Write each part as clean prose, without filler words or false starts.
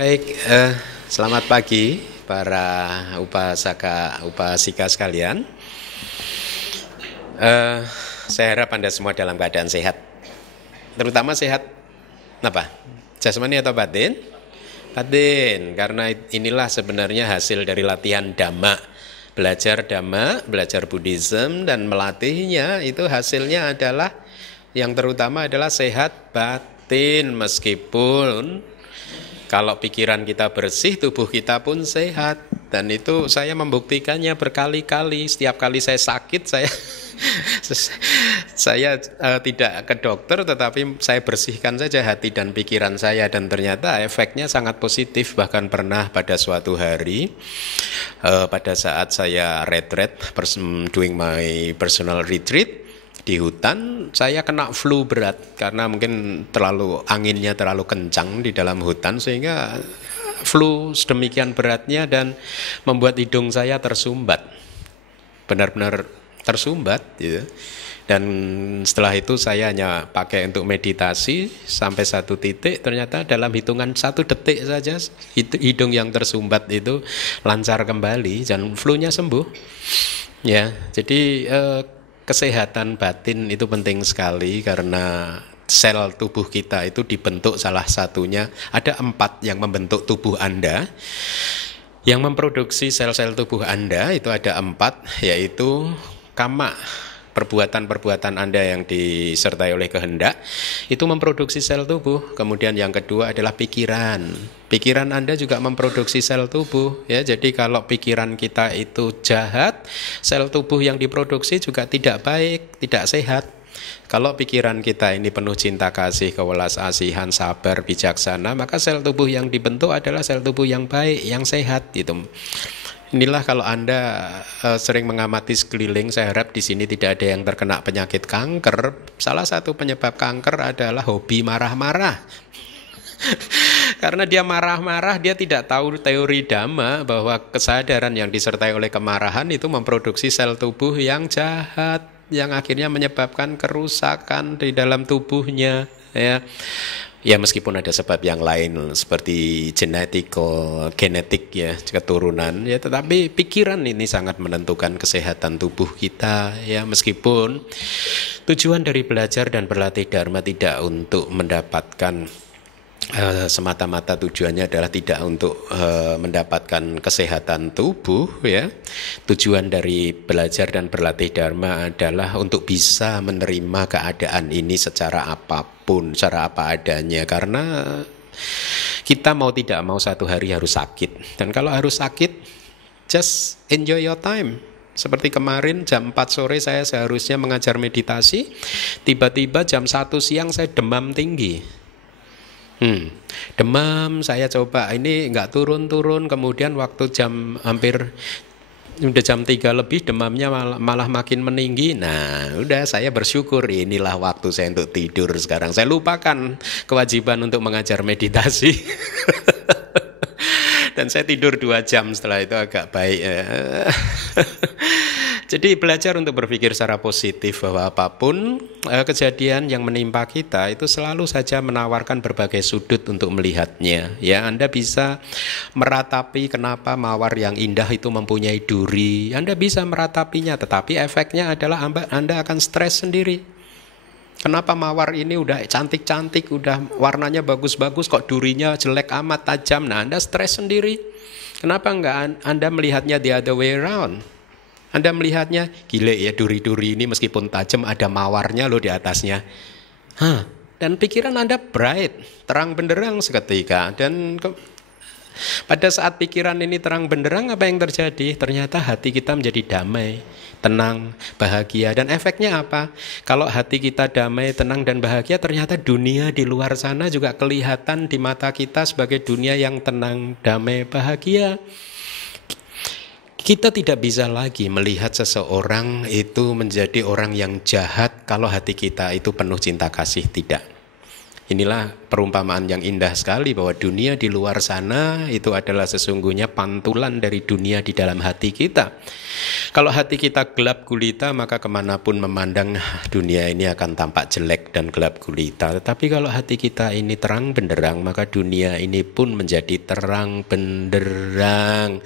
Baik, selamat pagi para upasaka upasika sekalian. Saya harap Anda semua dalam keadaan sehat. Terutama sehat apa? Jasmani atau batin? Batin, karena inilah sebenarnya hasil dari latihan Dhamma. Belajar Buddhism dan melatihnya itu hasilnya adalah yang terutama adalah sehat batin, meskipun kalau pikiran kita bersih, tubuh kita pun sehat. Dan itu saya membuktikannya berkali-kali. Setiap kali saya sakit, saya tidak ke dokter, tetapi saya bersihkan saja hati dan pikiran saya. Dan ternyata efeknya sangat positif. Bahkan pernah pada suatu hari, pada saat saya retreat, doing my personal retreat, di hutan saya kena flu berat karena mungkin anginnya terlalu kencang di dalam hutan, sehingga flu sedemikian beratnya dan membuat hidung saya tersumbat, benar-benar tersumbat gitu. Dan setelah itu saya hanya pakai untuk meditasi sampai satu titik, ternyata dalam hitungan 1 detik saja hidung yang tersumbat itu lancar kembali dan flu-nya sembuh. Ya, jadi kesehatan batin itu penting sekali, karena sel tubuh kita itu dibentuk, salah satunya ada 4 yang membentuk tubuh Anda. Yang memproduksi sel-sel tubuh Anda itu ada 4, yaitu kama, perbuatan-perbuatan Anda yang disertai oleh kehendak, itu memproduksi sel tubuh. Kemudian yang kedua adalah pikiran. Pikiran Anda juga memproduksi sel tubuh, ya. Jadi kalau pikiran kita itu jahat, sel tubuh yang diproduksi juga tidak baik, tidak sehat. Kalau pikiran kita ini penuh cinta kasih, kewelas asihan, sabar, bijaksana, maka sel tubuh yang dibentuk adalah sel tubuh yang baik, yang sehat gitu. Inilah kalau Anda sering mengamati sekeliling, saya harap di sini tidak ada yang terkena penyakit kanker. Salah satu penyebab kanker adalah hobi marah-marah. Karena dia marah-marah, dia tidak tahu teori Dhamma bahwa kesadaran yang disertai oleh kemarahan itu memproduksi sel tubuh yang jahat, yang akhirnya menyebabkan kerusakan di dalam tubuhnya, ya. Ya, meskipun ada sebab yang lain seperti genetik ya, keturunan ya, tetapi pikiran ini sangat menentukan kesehatan tubuh kita ya. Meskipun tujuan dari belajar dan berlatih Dharma tidak untuk mendapatkan semata-mata, tujuannya adalah tidak untuk mendapatkan kesehatan tubuh ya. Tujuan dari belajar dan berlatih Dharma adalah untuk bisa menerima keadaan ini secara apapun, secara apa adanya. Karena kita mau tidak mau satu hari harus sakit. Dan kalau harus sakit, just enjoy your time. Seperti kemarin jam 4 sore saya seharusnya mengajar meditasi, tiba-tiba jam 1 siang saya demam tinggi. Demam, saya coba ini nggak turun-turun, kemudian waktu udah jam 3 lebih demamnya malah makin meninggi. Nah, udah saya bersyukur, inilah waktu saya untuk tidur sekarang. Saya lupakan kewajiban untuk mengajar meditasi. Dan saya tidur 2 jam setelah itu, agak baik. Jadi belajar untuk berpikir secara positif bahwa apapun kejadian yang menimpa kita itu selalu saja menawarkan berbagai sudut untuk melihatnya. Ya, Anda bisa meratapi kenapa mawar yang indah itu mempunyai duri. Anda bisa meratapinya, tetapi efeknya adalah Anda akan stres sendiri. Kenapa mawar ini udah cantik-cantik, udah warnanya bagus-bagus, kok durinya jelek amat, tajam. Nah, Anda stres sendiri. Kenapa enggak Anda melihatnya the other way around? Anda melihatnya, gile ya, duri-duri ini meskipun tajam ada mawarnya loh di atasnya. Dan pikiran Anda bright, terang benderang seketika. Dan pada saat pikiran ini terang benderang, apa yang terjadi? Ternyata hati kita menjadi damai, tenang, bahagia. Dan efeknya apa? Kalau hati kita damai, tenang, dan bahagia, ternyata dunia di luar sana juga kelihatan di mata kita sebagai dunia yang tenang, damai, bahagia. Kita tidak bisa lagi melihat seseorang itu menjadi orang yang jahat kalau hati kita itu penuh cinta kasih, tidak. Inilah perumpamaan yang indah sekali bahwa dunia di luar sana itu adalah sesungguhnya pantulan dari dunia di dalam hati kita. Kalau hati kita gelap gulita, maka kemanapun memandang dunia ini akan tampak jelek dan gelap gulita. Tetapi kalau hati kita ini terang benderang, maka dunia ini pun menjadi terang benderang.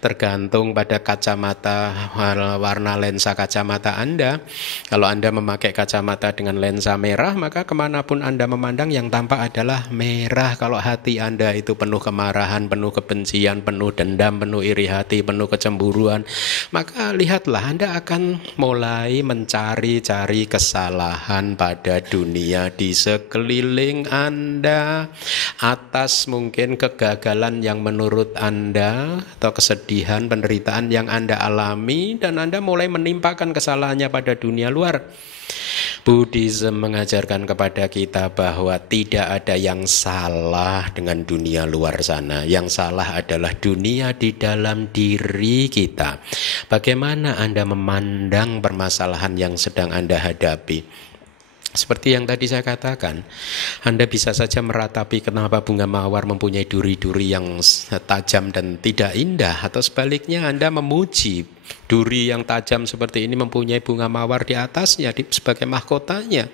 Tergantung pada kacamata, warna lensa kacamata Anda. Kalau Anda memakai kacamata dengan lensa merah, maka kemanapun Anda memandang yang tampak adalah merah. Kalau hati Anda itu penuh kemarahan, penuh kebencian, penuh dendam, penuh iri hati, penuh kecemburuan, maka lihatlah Anda akan mulai mencari-cari kesalahan pada dunia di sekeliling Anda, atas mungkin kegagalan yang menurut Anda atau kesedihan, penderitaan yang Anda alami, dan Anda mulai menimpakan kesalahannya pada dunia luar. Buddhism mengajarkan kepada kita bahwa tidak ada yang salah dengan dunia luar sana. Yang salah adalah dunia di dalam diri kita. Bagaimana Anda memandang permasalahan yang sedang Anda hadapi? Seperti yang tadi saya katakan, Anda bisa saja meratapi kenapa bunga mawar mempunyai duri-duri yang tajam dan tidak indah, atau sebaliknya Anda memuji duri yang tajam seperti ini mempunyai bunga mawar di atasnya sebagai mahkotanya.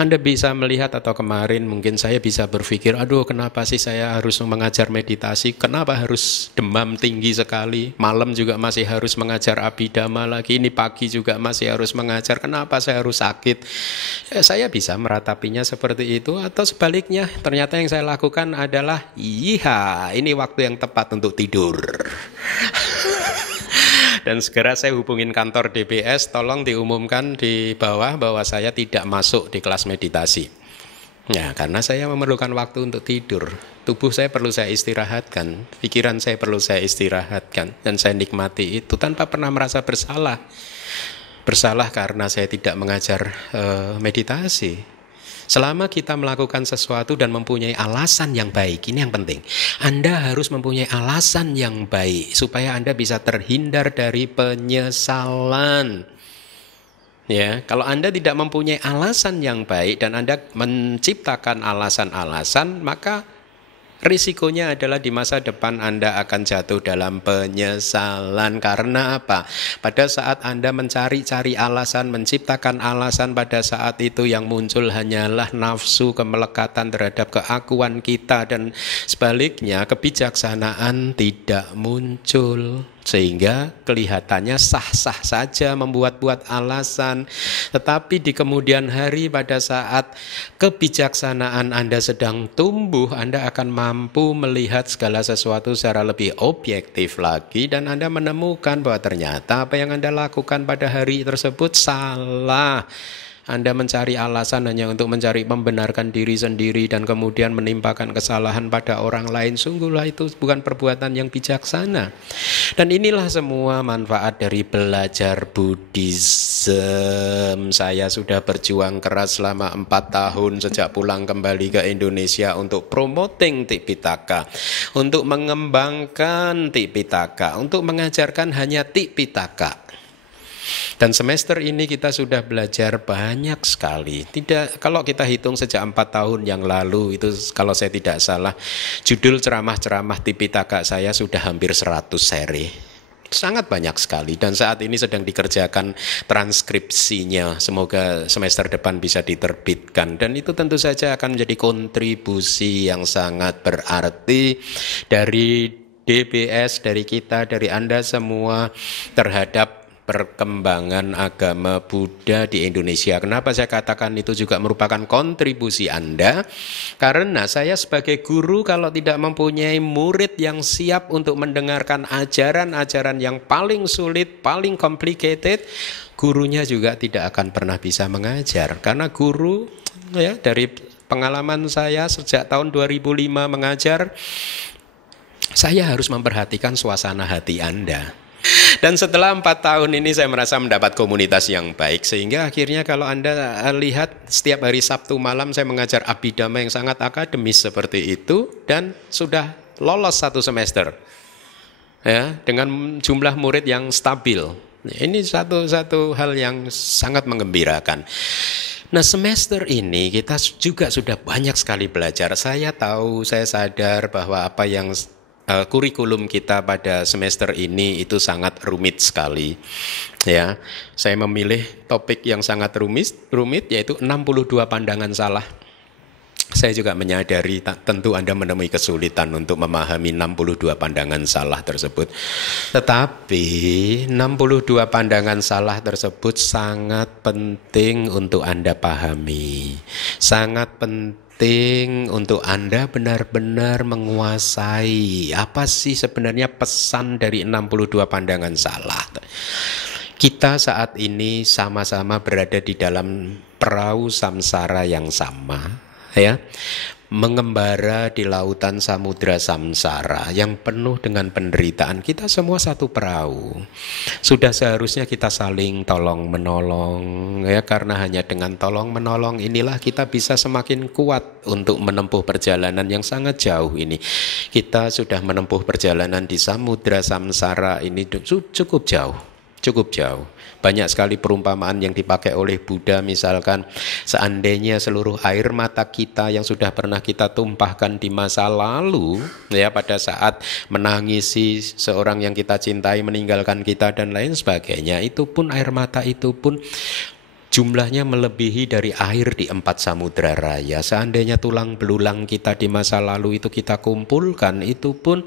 Anda bisa melihat, atau kemarin mungkin saya bisa berpikir, aduh kenapa sih saya harus mengajar meditasi, kenapa harus demam tinggi sekali, malam juga masih harus mengajar abhidhamma lagi, ini pagi juga masih harus mengajar, kenapa saya harus sakit? Saya bisa meratapinya seperti itu, atau sebaliknya ternyata yang saya lakukan adalah, iya ini waktu yang tepat untuk tidur. Dan segera saya hubungin kantor DBS, tolong diumumkan di bawah bahwa saya tidak masuk di kelas meditasi. Ya, karena saya memerlukan waktu untuk tidur. Tubuh saya perlu saya istirahatkan, pikiran saya perlu saya istirahatkan, dan saya nikmati itu tanpa pernah merasa bersalah. Bersalah karena saya tidak mengajar meditasi. Selama kita melakukan sesuatu dan mempunyai alasan yang baik, ini yang penting. Anda harus mempunyai alasan yang baik supaya Anda bisa terhindar dari penyesalan. Ya, kalau Anda tidak mempunyai alasan yang baik dan Anda menciptakan alasan-alasan, maka risikonya adalah di masa depan Anda akan jatuh dalam penyesalan. Karena apa? Pada saat Anda mencari-cari alasan, menciptakan alasan, pada saat itu yang muncul hanyalah nafsu, kemelekatan terhadap keakuan kita, dan sebaliknya kebijaksanaan tidak muncul. Sehingga kelihatannya sah-sah saja membuat-buat alasan. Tetapi di kemudian hari pada saat kebijaksanaan Anda sedang tumbuh, Anda akan mampu melihat segala sesuatu secara lebih objektif lagi. Dan Anda menemukan bahwa ternyata apa yang Anda lakukan pada hari tersebut salah. Anda mencari alasan hanya untuk mencari membenarkan diri sendiri dan kemudian menimpakan kesalahan pada orang lain. Sungguhlah itu bukan perbuatan yang bijaksana. Dan inilah semua manfaat dari belajar Buddhism. Saya sudah berjuang keras selama 4 tahun sejak pulang kembali ke Indonesia untuk promoting Tipitaka, untuk mengembangkan Tipitaka, untuk mengajarkan hanya Tipitaka. Dan semester ini kita sudah belajar banyak sekali. Kalau kita hitung sejak 4 tahun yang lalu, itu kalau saya tidak salah, judul ceramah-ceramah Tipitaka saya sudah hampir 100 seri. Sangat banyak sekali, dan saat ini sedang dikerjakan transkripsinya. Semoga semester depan bisa diterbitkan. Dan itu tentu saja akan menjadi kontribusi yang sangat berarti dari DBS, dari kita, dari Anda semua terhadap perkembangan agama Buddha di Indonesia. Kenapa saya katakan itu juga merupakan kontribusi Anda? Karena saya sebagai guru kalau tidak mempunyai murid yang siap untuk mendengarkan ajaran-ajaran yang paling sulit, paling complicated, gurunya juga tidak akan pernah bisa mengajar. Karena guru, ya, dari pengalaman saya sejak tahun 2005 mengajar, saya harus memperhatikan suasana hati Anda. Dan setelah 4 tahun ini saya merasa mendapat komunitas yang baik, sehingga akhirnya kalau Anda lihat setiap hari Sabtu malam saya mengajar abhidhamma yang sangat akademis seperti itu, dan sudah lolos 1 semester ya, dengan jumlah murid yang stabil. Ini satu hal yang sangat menggembirakan. Nah, semester ini kita juga sudah banyak sekali belajar. Saya tahu, saya sadar bahwa apa yang kurikulum kita pada semester ini itu sangat rumit sekali. Ya, saya memilih topik yang sangat rumit yaitu 62 pandangan salah. Saya juga menyadari tentu Anda menemui kesulitan untuk memahami 62 pandangan salah tersebut. Tetapi 62 pandangan salah tersebut sangat penting untuk Anda pahami. Sangat penting untuk Anda benar-benar menguasai apa sih sebenarnya pesan dari 62 pandangan salah. Kita saat ini sama-sama berada di dalam perahu samsara yang sama, ya, mengembara di lautan samudra samsara yang penuh dengan penderitaan. Kita semua satu perahu. Sudah seharusnya kita saling tolong menolong, ya, karena hanya dengan tolong menolong inilah kita bisa semakin kuat untuk menempuh perjalanan yang sangat jauh ini. Kita sudah menempuh perjalanan di samudra samsara ini cukup jauh. Cukup jauh. Banyak sekali perumpamaan yang dipakai oleh Buddha, misalkan seandainya seluruh air mata kita yang sudah pernah kita tumpahkan di masa lalu, ya, pada saat menangisi seorang yang kita cintai meninggalkan kita dan lain sebagainya, itu pun air mata itu pun jumlahnya melebihi dari air di 4 samudra raya. Seandainya tulang belulang kita di masa lalu itu kita kumpulkan, itu pun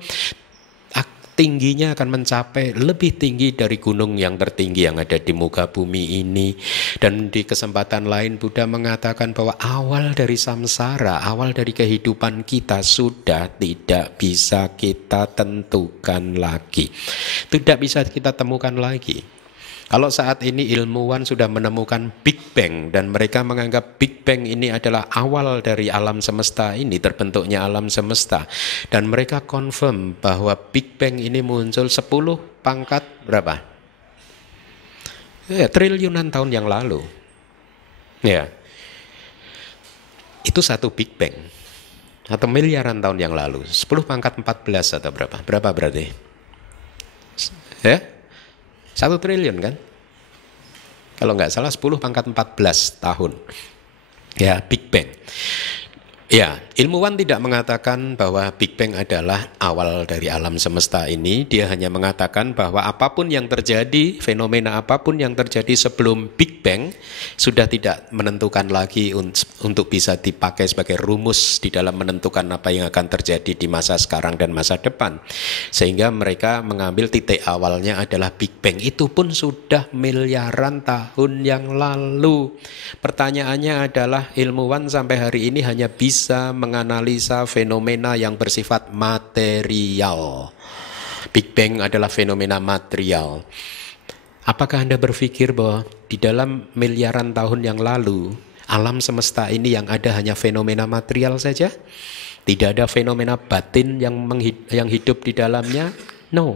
tingginya akan mencapai lebih tinggi dari gunung yang tertinggi yang ada di muka bumi ini. Dan di kesempatan lain Buddha mengatakan bahwa awal dari samsara, awal dari kehidupan kita sudah tidak bisa kita tentukan lagi, tidak bisa kita temukan lagi. Kalau saat ini ilmuwan sudah menemukan Big Bang dan mereka menganggap Big Bang ini adalah awal dari alam semesta ini, terbentuknya alam semesta, dan mereka confirm bahwa Big Bang ini muncul 10 pangkat berapa? Triliunan tahun yang lalu. Ya. Itu satu Big Bang. Atau miliaran tahun yang lalu. 10 pangkat 14 atau berapa? Berapa berarti? Ya? 1 triliun kan? Kalau nggak salah 10 pangkat 14 tahun. Ya, Big Bang. Ya, ilmuwan tidak mengatakan bahwa Big Bang adalah awal dari alam semesta ini. Dia hanya mengatakan bahwa apapun yang terjadi, fenomena apapun yang terjadi sebelum Big Bang sudah tidak menentukan lagi untuk bisa dipakai sebagai rumus di dalam menentukan apa yang akan terjadi di masa sekarang dan masa depan. Sehingga mereka mengambil titik awalnya adalah Big Bang. Itu pun sudah miliaran tahun yang lalu. Pertanyaannya adalah ilmuwan sampai hari ini hanya bisa menganalisa fenomena yang bersifat material. Big Bang adalah fenomena material. Apakah Anda berpikir bahwa di dalam miliaran tahun yang lalu alam semesta ini yang ada hanya fenomena material saja? Tidak ada fenomena batin yang hidup di dalamnya? No.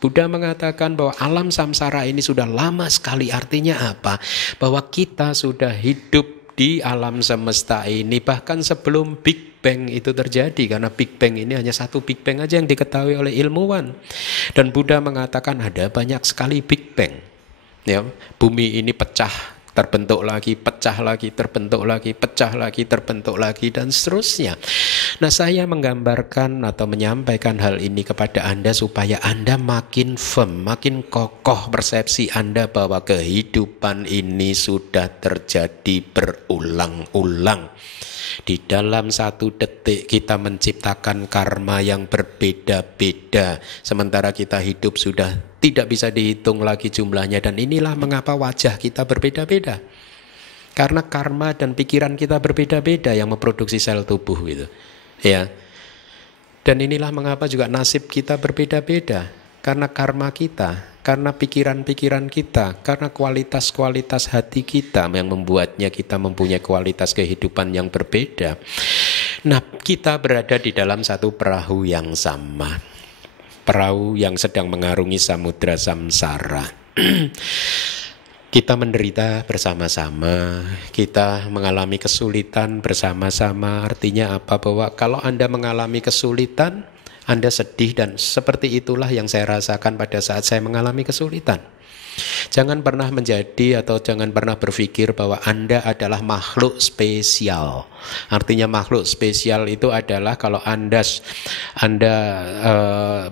Buddha mengatakan bahwa alam samsara ini sudah lama sekali. Artinya apa? Bahwa kita sudah hidup di alam semesta ini bahkan sebelum Big Bang itu terjadi, karena Big Bang ini hanya satu Big Bang aja yang diketahui oleh ilmuwan. Dan Buddha mengatakan ada banyak sekali Big Bang. Ya, bumi ini pecah, terbentuk lagi, pecah lagi, terbentuk lagi, pecah lagi, terbentuk lagi, dan seterusnya. Nah, saya menggambarkan atau menyampaikan hal ini kepada Anda supaya Anda makin firm, makin kokoh persepsi Anda bahwa kehidupan ini sudah terjadi berulang-ulang. Di dalam 1 detik kita menciptakan karma yang berbeda-beda, sementara kita hidup sudah tidak bisa dihitung lagi jumlahnya. Dan inilah mengapa wajah kita berbeda-beda, karena karma dan pikiran kita berbeda-beda yang memproduksi sel tubuh itu, ya. Dan inilah mengapa juga nasib kita berbeda-beda, karena karma kita, karena pikiran-pikiran kita, karena kualitas-kualitas hati kita yang membuatnya kita mempunyai kualitas kehidupan yang berbeda. Nah, kita berada di dalam satu perahu yang sama, perahu yang sedang mengarungi samudra samsara. Kita menderita bersama-sama, kita mengalami kesulitan bersama-sama. Artinya apa? Bahwa kalau Anda mengalami kesulitan, Anda sedih, dan seperti itulah yang saya rasakan pada saat saya mengalami kesulitan. Jangan pernah menjadi atau jangan pernah berpikir bahwa Anda adalah makhluk spesial. Artinya makhluk spesial itu adalah kalau Anda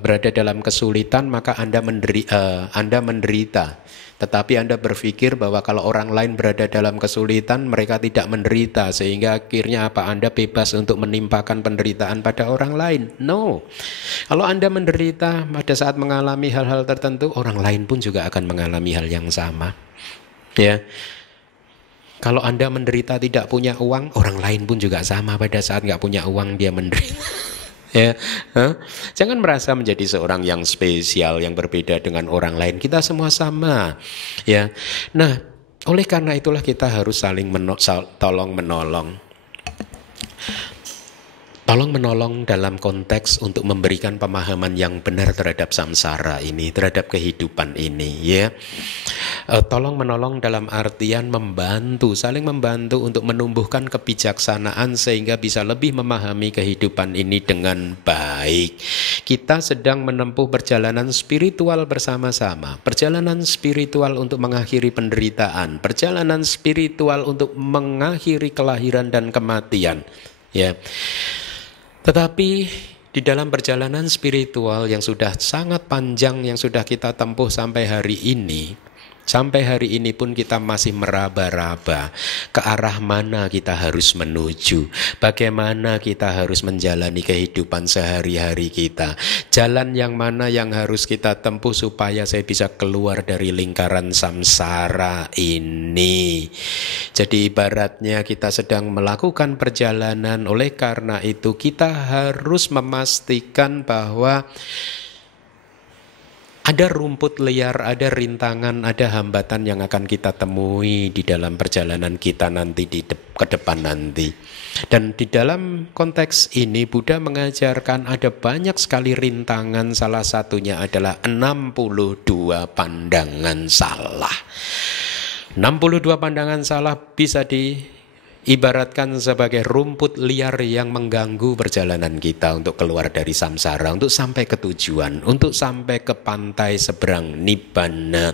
berada dalam kesulitan maka Anda menderita. Tetapi Anda berpikir bahwa kalau orang lain berada dalam kesulitan mereka tidak menderita, sehingga akhirnya apa? Anda bebas untuk menimpakan penderitaan pada orang lain. No. Kalau Anda menderita pada saat mengalami hal-hal tertentu, orang lain pun juga akan mengalami hal yang sama. Ya. Kalau Anda menderita tidak punya uang, orang lain pun juga sama, pada saat nggak punya uang dia menderita. Ya, jangan merasa menjadi seorang yang spesial, yang berbeda dengan orang lain. Kita semua sama. Ya, nah, oleh karena itulah kita harus saling tolong menolong. Tolong menolong dalam konteks untuk memberikan pemahaman yang benar terhadap samsara ini, terhadap kehidupan ini, ya. Tolong menolong dalam artian membantu, saling membantu untuk menumbuhkan kebijaksanaan sehingga bisa lebih memahami kehidupan ini dengan baik. Kita sedang menempuh perjalanan spiritual bersama-sama, perjalanan spiritual untuk mengakhiri penderitaan, perjalanan spiritual untuk mengakhiri kelahiran dan kematian, ya. Tetapi di dalam perjalanan spiritual yang sudah sangat panjang, yang sudah kita tempuh sampai hari ini pun kita masih meraba-raba ke arah mana kita harus menuju, bagaimana kita harus menjalani kehidupan sehari-hari kita, jalan yang mana yang harus kita tempuh supaya saya bisa keluar dari lingkaran samsara ini. Jadi ibaratnya kita sedang melakukan perjalanan, oleh karena itu kita harus memastikan bahwa ada rumput liar, ada rintangan, ada hambatan yang akan kita temui di dalam perjalanan kita nanti ke depan nanti. Dan di dalam konteks ini Buddha mengajarkan ada banyak sekali rintangan, salah satunya adalah 62 pandangan salah. 62 pandangan salah bisa diibaratkan sebagai rumput liar yang mengganggu perjalanan kita untuk keluar dari samsara, untuk sampai ke tujuan, untuk sampai ke pantai seberang nibbana.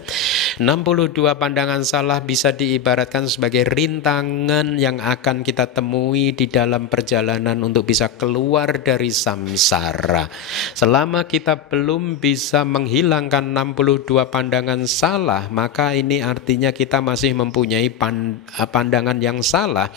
62 pandangan salah bisa diibaratkan sebagai rintangan yang akan kita temui di dalam perjalanan untuk bisa keluar dari samsara. Selama kita belum bisa menghilangkan 62 pandangan salah, maka ini artinya kita masih mempunyai pandangan yang salah.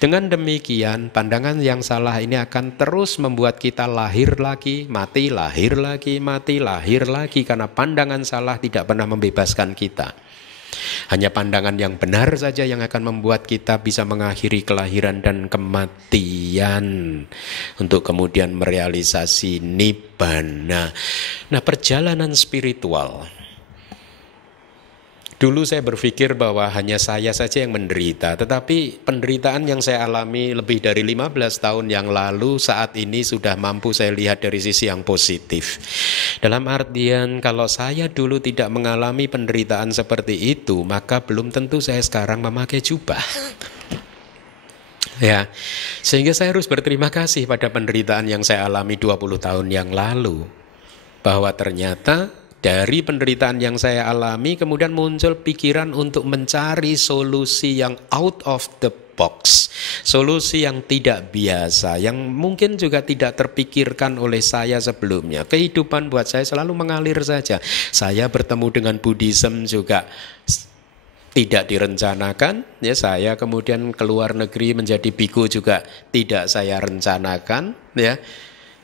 Dengan demikian, pandangan yang salah ini akan terus membuat kita lahir lagi, mati, lahir lagi, mati, lahir lagi, karena pandangan salah tidak pernah membebaskan kita. Hanya pandangan yang benar saja yang akan membuat kita bisa mengakhiri kelahiran dan kematian untuk kemudian merealisasi nibbana. Nah, perjalanan spiritual, dulu saya berpikir bahwa hanya saya saja yang menderita, tetapi penderitaan yang saya alami lebih dari 15 tahun yang lalu saat ini sudah mampu saya lihat dari sisi yang positif. Dalam artian kalau saya dulu tidak mengalami penderitaan seperti itu, maka belum tentu saya sekarang memakai jubah. Ya, sehingga saya harus berterima kasih pada penderitaan yang saya alami 20 tahun yang lalu, bahwa ternyata dari penderitaan yang saya alami kemudian muncul pikiran untuk mencari solusi yang out of the box, solusi yang tidak biasa, yang mungkin juga tidak terpikirkan oleh saya sebelumnya. Kehidupan buat saya selalu mengalir saja. Saya bertemu dengan Buddhism juga tidak direncanakan, ya. Saya kemudian keluar negeri menjadi biku juga tidak saya rencanakan, ya.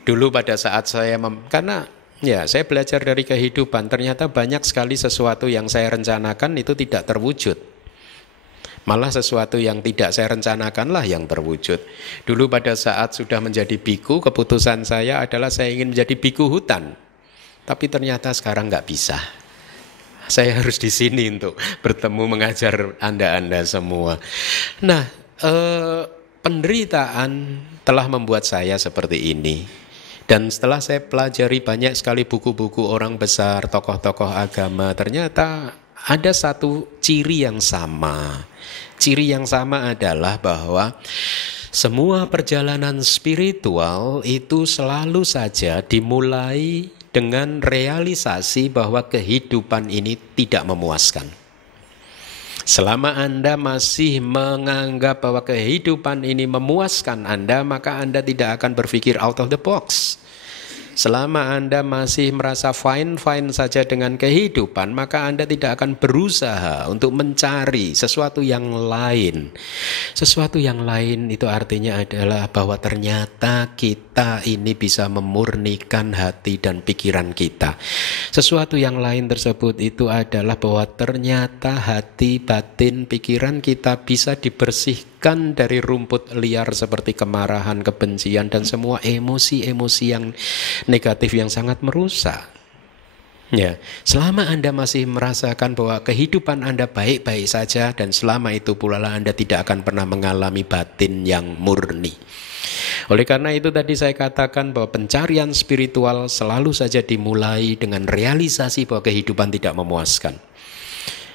Dulu pada saat saya karena ya, saya belajar dari kehidupan, ternyata banyak sekali sesuatu yang saya rencanakan itu tidak terwujud. Malah sesuatu yang tidak saya rencanakanlah yang terwujud. Dulu pada saat sudah menjadi biku, keputusan saya adalah saya ingin menjadi biku hutan. Tapi ternyata sekarang nggak bisa. Saya harus di sini untuk bertemu mengajar Anda semua. Nah, penderitaan telah membuat saya seperti ini. Dan setelah saya pelajari banyak sekali buku-buku orang besar, tokoh-tokoh agama, ternyata ada satu ciri yang sama. Ciri yang sama adalah bahwa semua perjalanan spiritual itu selalu saja dimulai dengan realisasi bahwa kehidupan ini tidak memuaskan. Selama Anda masih menganggap bahwa kehidupan ini memuaskan Anda, maka Anda tidak akan berpikir out of the box. Selama Anda masih merasa fine-fine saja dengan kehidupan, maka Anda tidak akan berusaha untuk mencari sesuatu yang lain. Sesuatu yang lain itu artinya adalah bahwa ternyata kita ini bisa memurnikan hati dan pikiran kita. Sesuatu yang lain tersebut itu adalah bahwa ternyata hati, batin, pikiran kita bisa dibersihkan dari rumput liar seperti kemarahan, kebencian, dan semua emosi-emosi yang negatif yang sangat merusak. Ya, selama Anda masih merasakan bahwa kehidupan Anda baik-baik saja, dan selama itu pula Anda tidak akan pernah mengalami batin yang murni. Oleh karena itu tadi saya katakan bahwa pencarian spiritual selalu saja dimulai dengan realisasi bahwa kehidupan tidak memuaskan.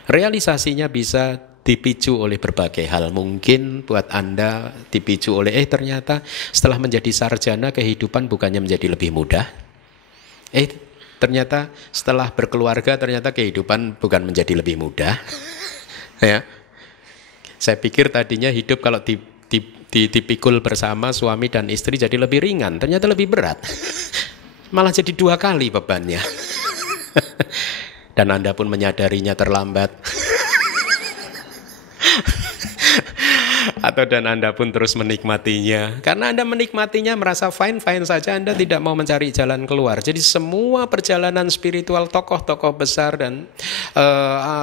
Realisasinya bisa dipicu oleh berbagai hal. Mungkin buat Anda dipicu oleh ternyata setelah menjadi sarjana kehidupan bukannya menjadi lebih mudah. Ternyata setelah berkeluarga ternyata kehidupan bukan menjadi lebih mudah. Ya. Saya pikir tadinya hidup kalau dipikul bersama suami dan istri jadi lebih ringan, ternyata lebih berat. Malah jadi 2 kali bebannya. Dan Anda pun menyadarinya terlambat. Atau dan Anda pun terus menikmatinya. Karena Anda menikmatinya merasa fine-fine saja, Anda tidak mau mencari jalan keluar. Jadi semua perjalanan spiritual tokoh-tokoh besar dan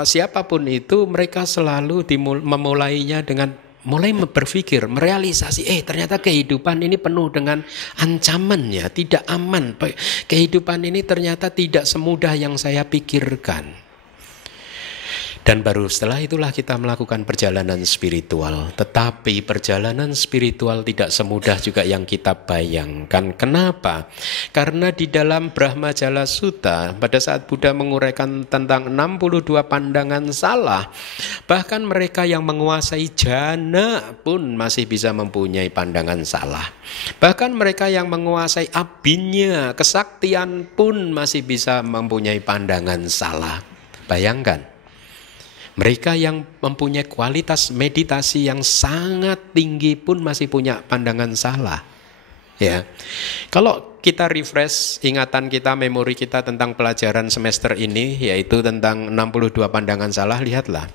siapapun itu, mereka selalu memulainya dengan mulai berpikir, merealisasi, ternyata kehidupan ini penuh dengan ancaman ya, tidak aman. Kehidupan ini ternyata tidak semudah yang saya pikirkan. Dan baru setelah itulah kita melakukan perjalanan spiritual. Tetapi perjalanan spiritual tidak semudah juga yang kita bayangkan. Kenapa? Karena di dalam Brahmajala Sutta, pada saat Buddha menguraikan tentang 62 pandangan salah, bahkan mereka yang menguasai jana pun masih bisa mempunyai pandangan salah. Bahkan mereka yang menguasai abhinya, kesaktian pun masih bisa mempunyai pandangan salah. Bayangkan. Mereka yang mempunyai kualitas meditasi yang sangat tinggi pun masih punya pandangan salah. Ya. Kalau kita refresh ingatan kita, memori kita tentang pelajaran semester ini, yaitu tentang 62 pandangan salah, lihatlah.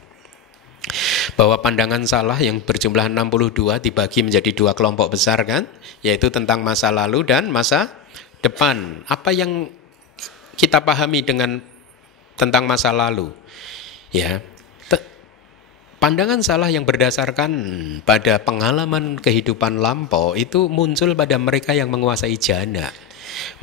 Bahwa pandangan salah yang berjumlah 62 dibagi menjadi 2 kelompok besar kan, yaitu tentang masa lalu dan masa depan. Apa yang kita pahami tentang masa lalu? Ya. Pandangan salah yang berdasarkan pada pengalaman kehidupan lampau itu muncul pada mereka yang menguasai jana.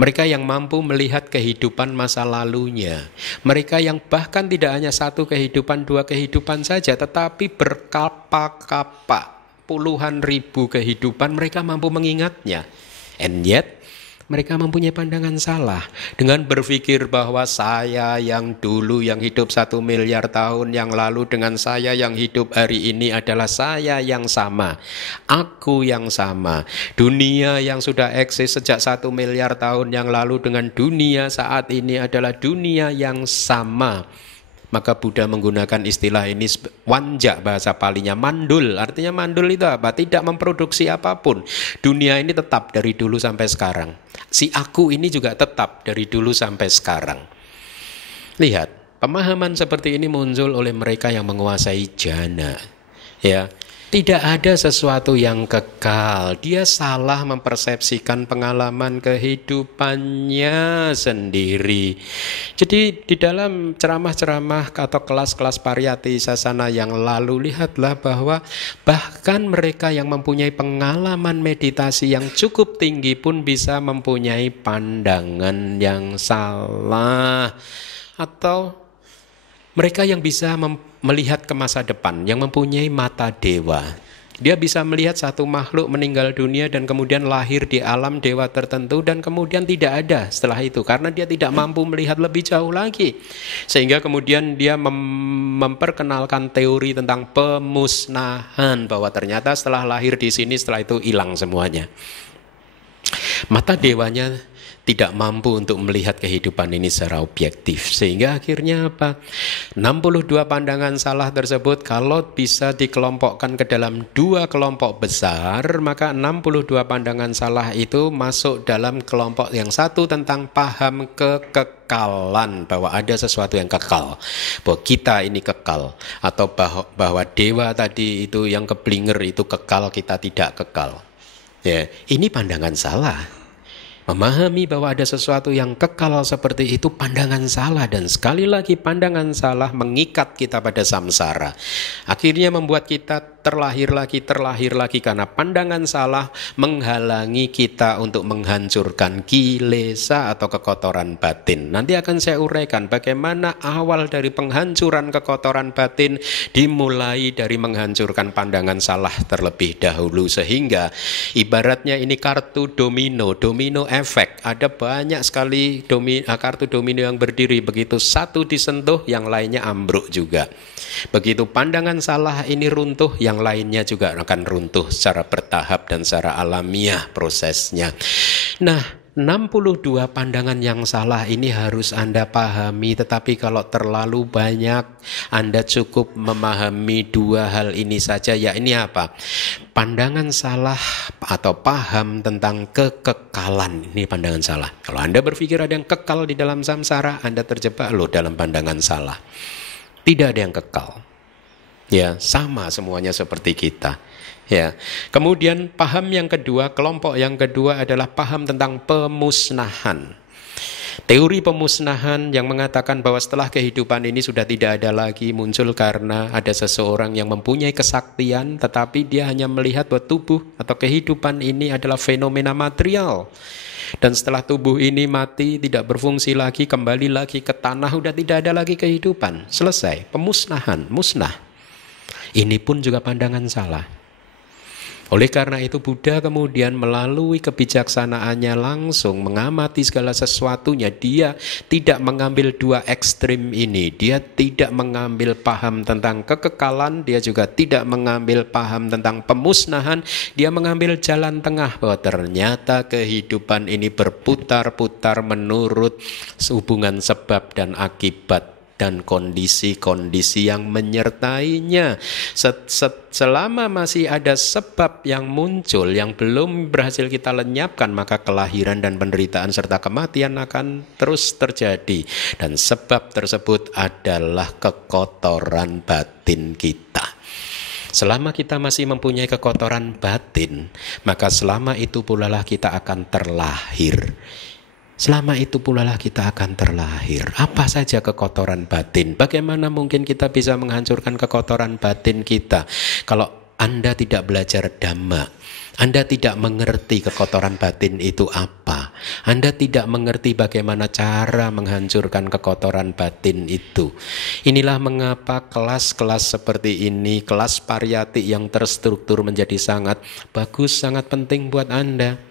Mereka yang mampu melihat kehidupan masa lalunya. Mereka yang bahkan tidak hanya 1 kehidupan, 2 kehidupan saja, tetapi berkapa-kapa, puluhan ribu kehidupan mereka mampu mengingatnya. And yet, mereka mempunyai pandangan salah dengan berpikir bahwa saya yang dulu yang hidup 1 miliar tahun yang lalu dengan saya yang hidup hari ini adalah saya yang sama. Aku yang sama. Dunia yang sudah eksis sejak 1 miliar tahun yang lalu dengan dunia saat ini adalah dunia yang sama. Maka Buddha menggunakan istilah ini, wanja bahasa Palinya, mandul. Artinya mandul itu apa? Tidak memproduksi apapun. Dunia ini tetap dari dulu sampai sekarang. Si aku ini juga tetap dari dulu sampai sekarang. Lihat, pemahaman seperti ini muncul oleh mereka yang menguasai jana. Ya. Tidak ada sesuatu yang kekal. Dia salah mempersepsikan pengalaman kehidupannya sendiri. Jadi di dalam ceramah-ceramah atau kelas-kelas pariyati sasana yang lalu, lihatlah bahwa bahkan mereka yang mempunyai pengalaman meditasi yang cukup tinggi pun bisa mempunyai pandangan yang salah. Atau mereka yang bisa melihat ke masa depan, yang mempunyai mata dewa. Dia bisa melihat satu makhluk meninggal dunia dan kemudian lahir di alam dewa tertentu dan kemudian tidak ada setelah itu. Karena dia tidak mampu melihat lebih jauh lagi. Sehingga kemudian dia memperkenalkan teori tentang pemusnahan. Bahwa ternyata setelah lahir di sini, setelah itu hilang semuanya. Mata dewanya tidak mampu untuk melihat kehidupan ini secara objektif. Sehingga akhirnya apa? 62 pandangan salah tersebut kalau bisa dikelompokkan ke dalam 2 kelompok besar, maka 62 pandangan salah itu masuk dalam kelompok yang satu tentang paham kekekalan, bahwa ada sesuatu yang kekal, bahwa kita ini kekal, atau bahwa dewa tadi itu yang keblinger itu kekal, kita tidak kekal. Ya, ini pandangan salah. Memahami bahwa ada sesuatu yang kekal seperti itu pandangan salah, dan sekali lagi pandangan salah mengikat kita pada samsara. Akhirnya membuat kita terlahir lagi karena pandangan salah menghalangi kita untuk menghancurkan kilesa atau kekotoran batin. Nanti akan saya uraikan bagaimana awal dari penghancuran kekotoran batin dimulai dari menghancurkan pandangan salah terlebih dahulu, sehingga ibaratnya ini kartu domino efek. Ada banyak sekali kartu domino yang berdiri, begitu satu disentuh yang lainnya ambruk juga. Begitu pandangan salah ini runtuh, yang lainnya juga akan runtuh secara bertahap dan secara alamiah prosesnya. Nah, 62 pandangan yang salah ini harus Anda pahami, tetapi kalau terlalu banyak Anda cukup memahami 2 hal ini saja. Ya, ini apa? Pandangan salah atau paham tentang kekekalan, ini pandangan salah. Kalau Anda berpikir ada yang kekal di dalam samsara, Anda terjebak loh dalam pandangan salah. Tidak ada yang kekal. Ya, sama semuanya seperti kita. Ya. Kemudian paham yang kedua, kelompok yang kedua adalah paham tentang pemusnahan. Teori pemusnahan yang mengatakan bahwa setelah kehidupan ini sudah tidak ada lagi, muncul karena ada seseorang yang mempunyai kesaktian, tetapi dia hanya melihat bahwa tubuh atau kehidupan ini adalah fenomena material. Dan setelah tubuh ini mati, tidak berfungsi lagi, kembali lagi ke tanah, sudah tidak ada lagi kehidupan. Selesai, pemusnahan, musnah. Ini pun juga pandangan salah. Oleh karena itu Buddha kemudian melalui kebijaksanaannya langsung mengamati segala sesuatunya. Dia tidak mengambil 2 ekstrim ini. Dia tidak mengambil paham tentang kekekalan, dia juga tidak mengambil paham tentang pemusnahan. Dia mengambil jalan tengah, bahwa ternyata kehidupan ini berputar-putar menurut hubungan sebab dan akibat dan kondisi-kondisi yang menyertainya. Selama masih ada sebab yang muncul yang belum berhasil kita lenyapkan, maka kelahiran dan penderitaan serta kematian akan terus terjadi. Dan sebab tersebut adalah kekotoran batin kita. Selama kita masih mempunyai kekotoran batin, maka selama itu pula lah kita akan terlahir. Selama itu pula lah kita akan terlahir. Apa saja kekotoran batin? Bagaimana mungkin kita bisa menghancurkan kekotoran batin kita? Kalau Anda tidak belajar Dhamma, Anda tidak mengerti kekotoran batin itu apa. Anda tidak mengerti bagaimana cara menghancurkan kekotoran batin itu. Inilah mengapa kelas-kelas seperti ini, kelas pariyati yang terstruktur menjadi sangat bagus, sangat penting buat Anda.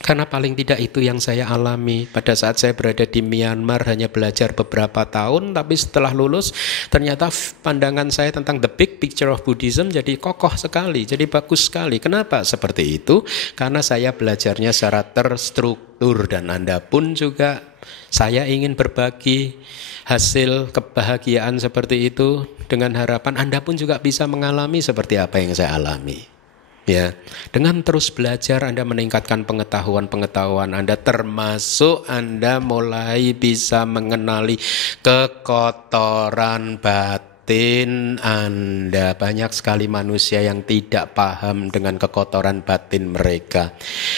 Karena paling tidak itu yang saya alami pada saat saya berada di Myanmar, hanya belajar beberapa tahun, tapi setelah lulus ternyata pandangan saya tentang the big picture of Buddhism jadi kokoh sekali, jadi bagus sekali. Kenapa seperti itu? Karena saya belajarnya secara terstruktur, dan Anda pun juga, saya ingin berbagi hasil kebahagiaan seperti itu dengan harapan Anda pun juga bisa mengalami seperti apa yang saya alami. Ya, dengan terus belajar Anda meningkatkan pengetahuan Anda, termasuk Anda mulai bisa mengenali kekotoran batin Anda. Banyak sekali manusia yang tidak paham dengan kekotoran batin mereka.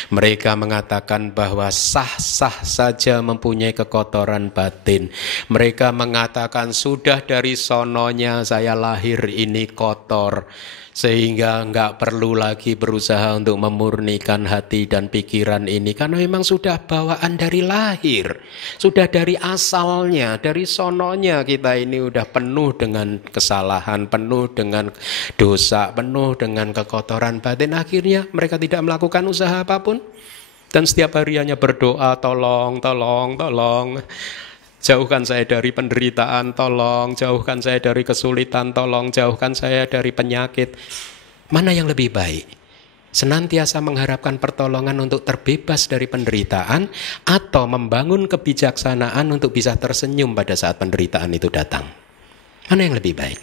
Mereka mengatakan bahwa sah-sah saja mempunyai kekotoran batin. Mereka mengatakan sudah dari sononya saya lahir ini kotor, sehingga enggak perlu lagi berusaha untuk memurnikan hati dan pikiran ini, karena memang sudah bawaan dari lahir, sudah dari asalnya, dari sononya kita ini udah penuh dengan kesalahan, penuh dengan dosa, penuh dengan kekotoran batin. Akhirnya mereka tidak melakukan usaha apapun, dan setiap hari hanya berdoa, tolong, tolong, tolong, jauhkan saya dari penderitaan, tolong. Jauhkan saya dari kesulitan, tolong. Jauhkan saya dari penyakit. Mana yang lebih baik? senantiasa mengharapkan pertolongan untuk terbebas dari penderitaan, atau membangun kebijaksanaan untuk bisa tersenyum pada saat penderitaan itu datang? Mana yang lebih baik?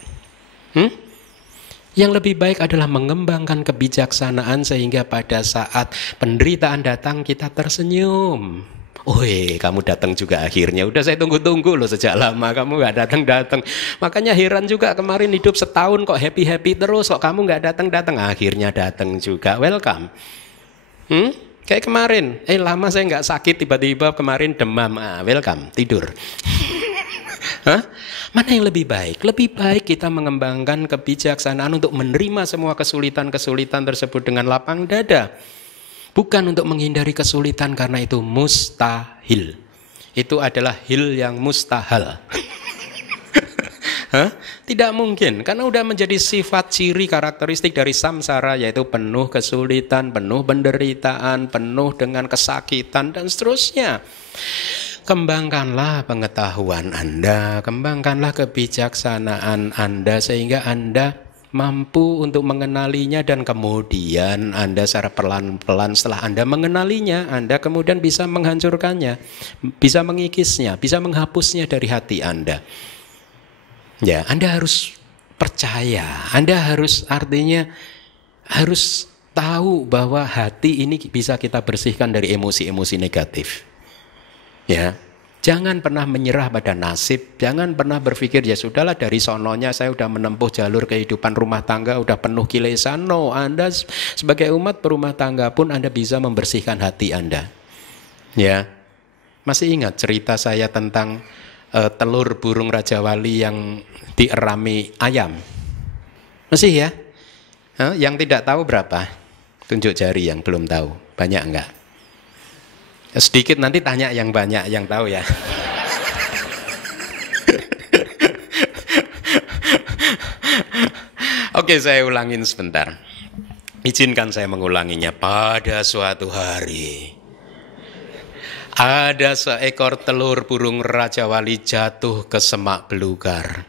Yang lebih baik adalah mengembangkan kebijaksanaan sehingga pada saat penderitaan datang kita tersenyum. Woi, kamu datang juga akhirnya. Udah saya tunggu-tunggu loh sejak lama, kamu gak datang-datang. Makanya heran juga kemarin hidup setahun kok happy-happy terus, kok kamu gak datang-datang. Akhirnya datang juga, welcome. Kayak kemarin, lama saya gak sakit, tiba-tiba kemarin demam. Welcome, tidur. Hah? Mana yang lebih baik? Lebih baik kita mengembangkan kebijaksanaan untuk menerima semua kesulitan-kesulitan tersebut dengan lapang dada. Bukan untuk menghindari kesulitan karena itu mustahil. Itu adalah hil yang mustahil. Tidak mungkin, karena udah menjadi sifat ciri karakteristik dari samsara, yaitu penuh kesulitan, penuh penderitaan, penuh dengan kesakitan dan seterusnya. Kembangkanlah pengetahuan Anda, kembangkanlah kebijaksanaan Anda sehingga Anda mampu untuk mengenalinya, dan kemudian Anda secara pelan-pelan setelah Anda mengenalinya, Anda kemudian bisa menghancurkannya, bisa mengikisnya, bisa menghapusnya dari hati Anda. Ya, Anda harus percaya, Anda harus harus tahu bahwa hati ini bisa kita bersihkan dari emosi-emosi negatif. Ya, jangan pernah menyerah pada nasib, jangan pernah berpikir ya sudahlah dari sononya saya udah menempuh jalur kehidupan rumah tangga udah penuh kilesan. No, Anda sebagai umat berumah tangga pun Anda bisa membersihkan hati Anda. Ya, masih ingat cerita saya tentang telur burung Raja Wali yang dierami ayam? Masih ya? Yang tidak tahu berapa? Tunjuk jari yang belum tahu. Banyak enggak? Sedikit, nanti tanya yang banyak yang tahu ya. Oke, saya ulangin sebentar. Izinkan saya mengulanginya. Pada suatu hari ada seekor telur burung Raja Wali jatuh ke semak belukar.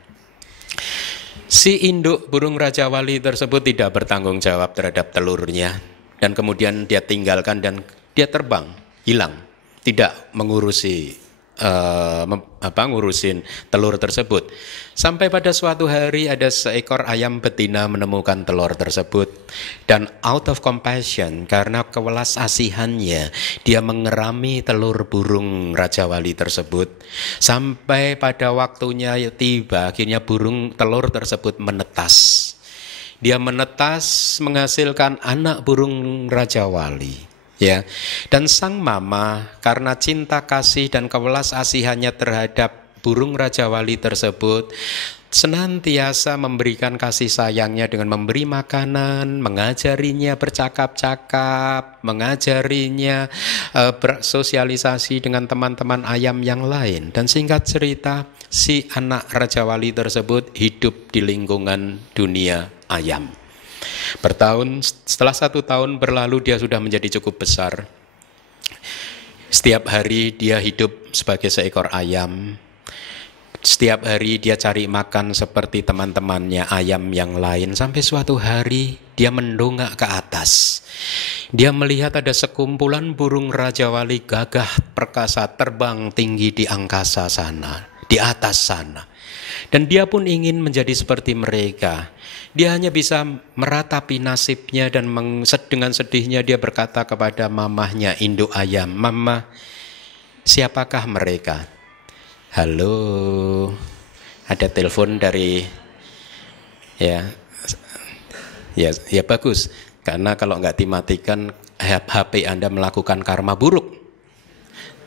Si induk burung Raja Wali tersebut tidak bertanggung jawab terhadap telurnya, dan kemudian dia tinggalkan dan dia terbang, hilang, tidak mengurusin telur tersebut. Sampai pada suatu hari ada seekor ayam betina menemukan telur tersebut, dan out of compassion, karena kewelas asihannya, dia mengerami telur burung Raja Wali tersebut. Sampai pada waktunya tiba, akhirnya telur tersebut menetas. Dia menetas menghasilkan anak burung Raja Wali. Ya, dan sang mama karena cinta kasih dan kewelas asihannya terhadap burung Raja Wali tersebut, senantiasa memberikan kasih sayangnya dengan memberi makanan, mengajarinya bercakap-cakap, mengajarinya bersosialisasi dengan teman-teman ayam yang lain. Dan singkat cerita, si anak Raja Wali tersebut hidup di lingkungan dunia ayam. Setelah 1 tahun berlalu, dia sudah menjadi cukup besar. Setiap hari dia hidup sebagai seekor ayam. Setiap hari dia cari makan seperti teman-temannya ayam yang lain. Sampai suatu hari dia mendongak ke atas. Dia melihat ada sekumpulan burung Raja Wali gagah perkasa terbang tinggi di angkasa sana, di atas sana. Dan dia pun ingin menjadi seperti mereka. Dia hanya bisa meratapi nasibnya, dan dengan sedihnya dia berkata kepada mamahnya induk ayam, "Mama, siapakah mereka?" "Halo, ada telepon dari..." Ya bagus, karena kalau nggak dimatikan HP Anda melakukan karma buruk.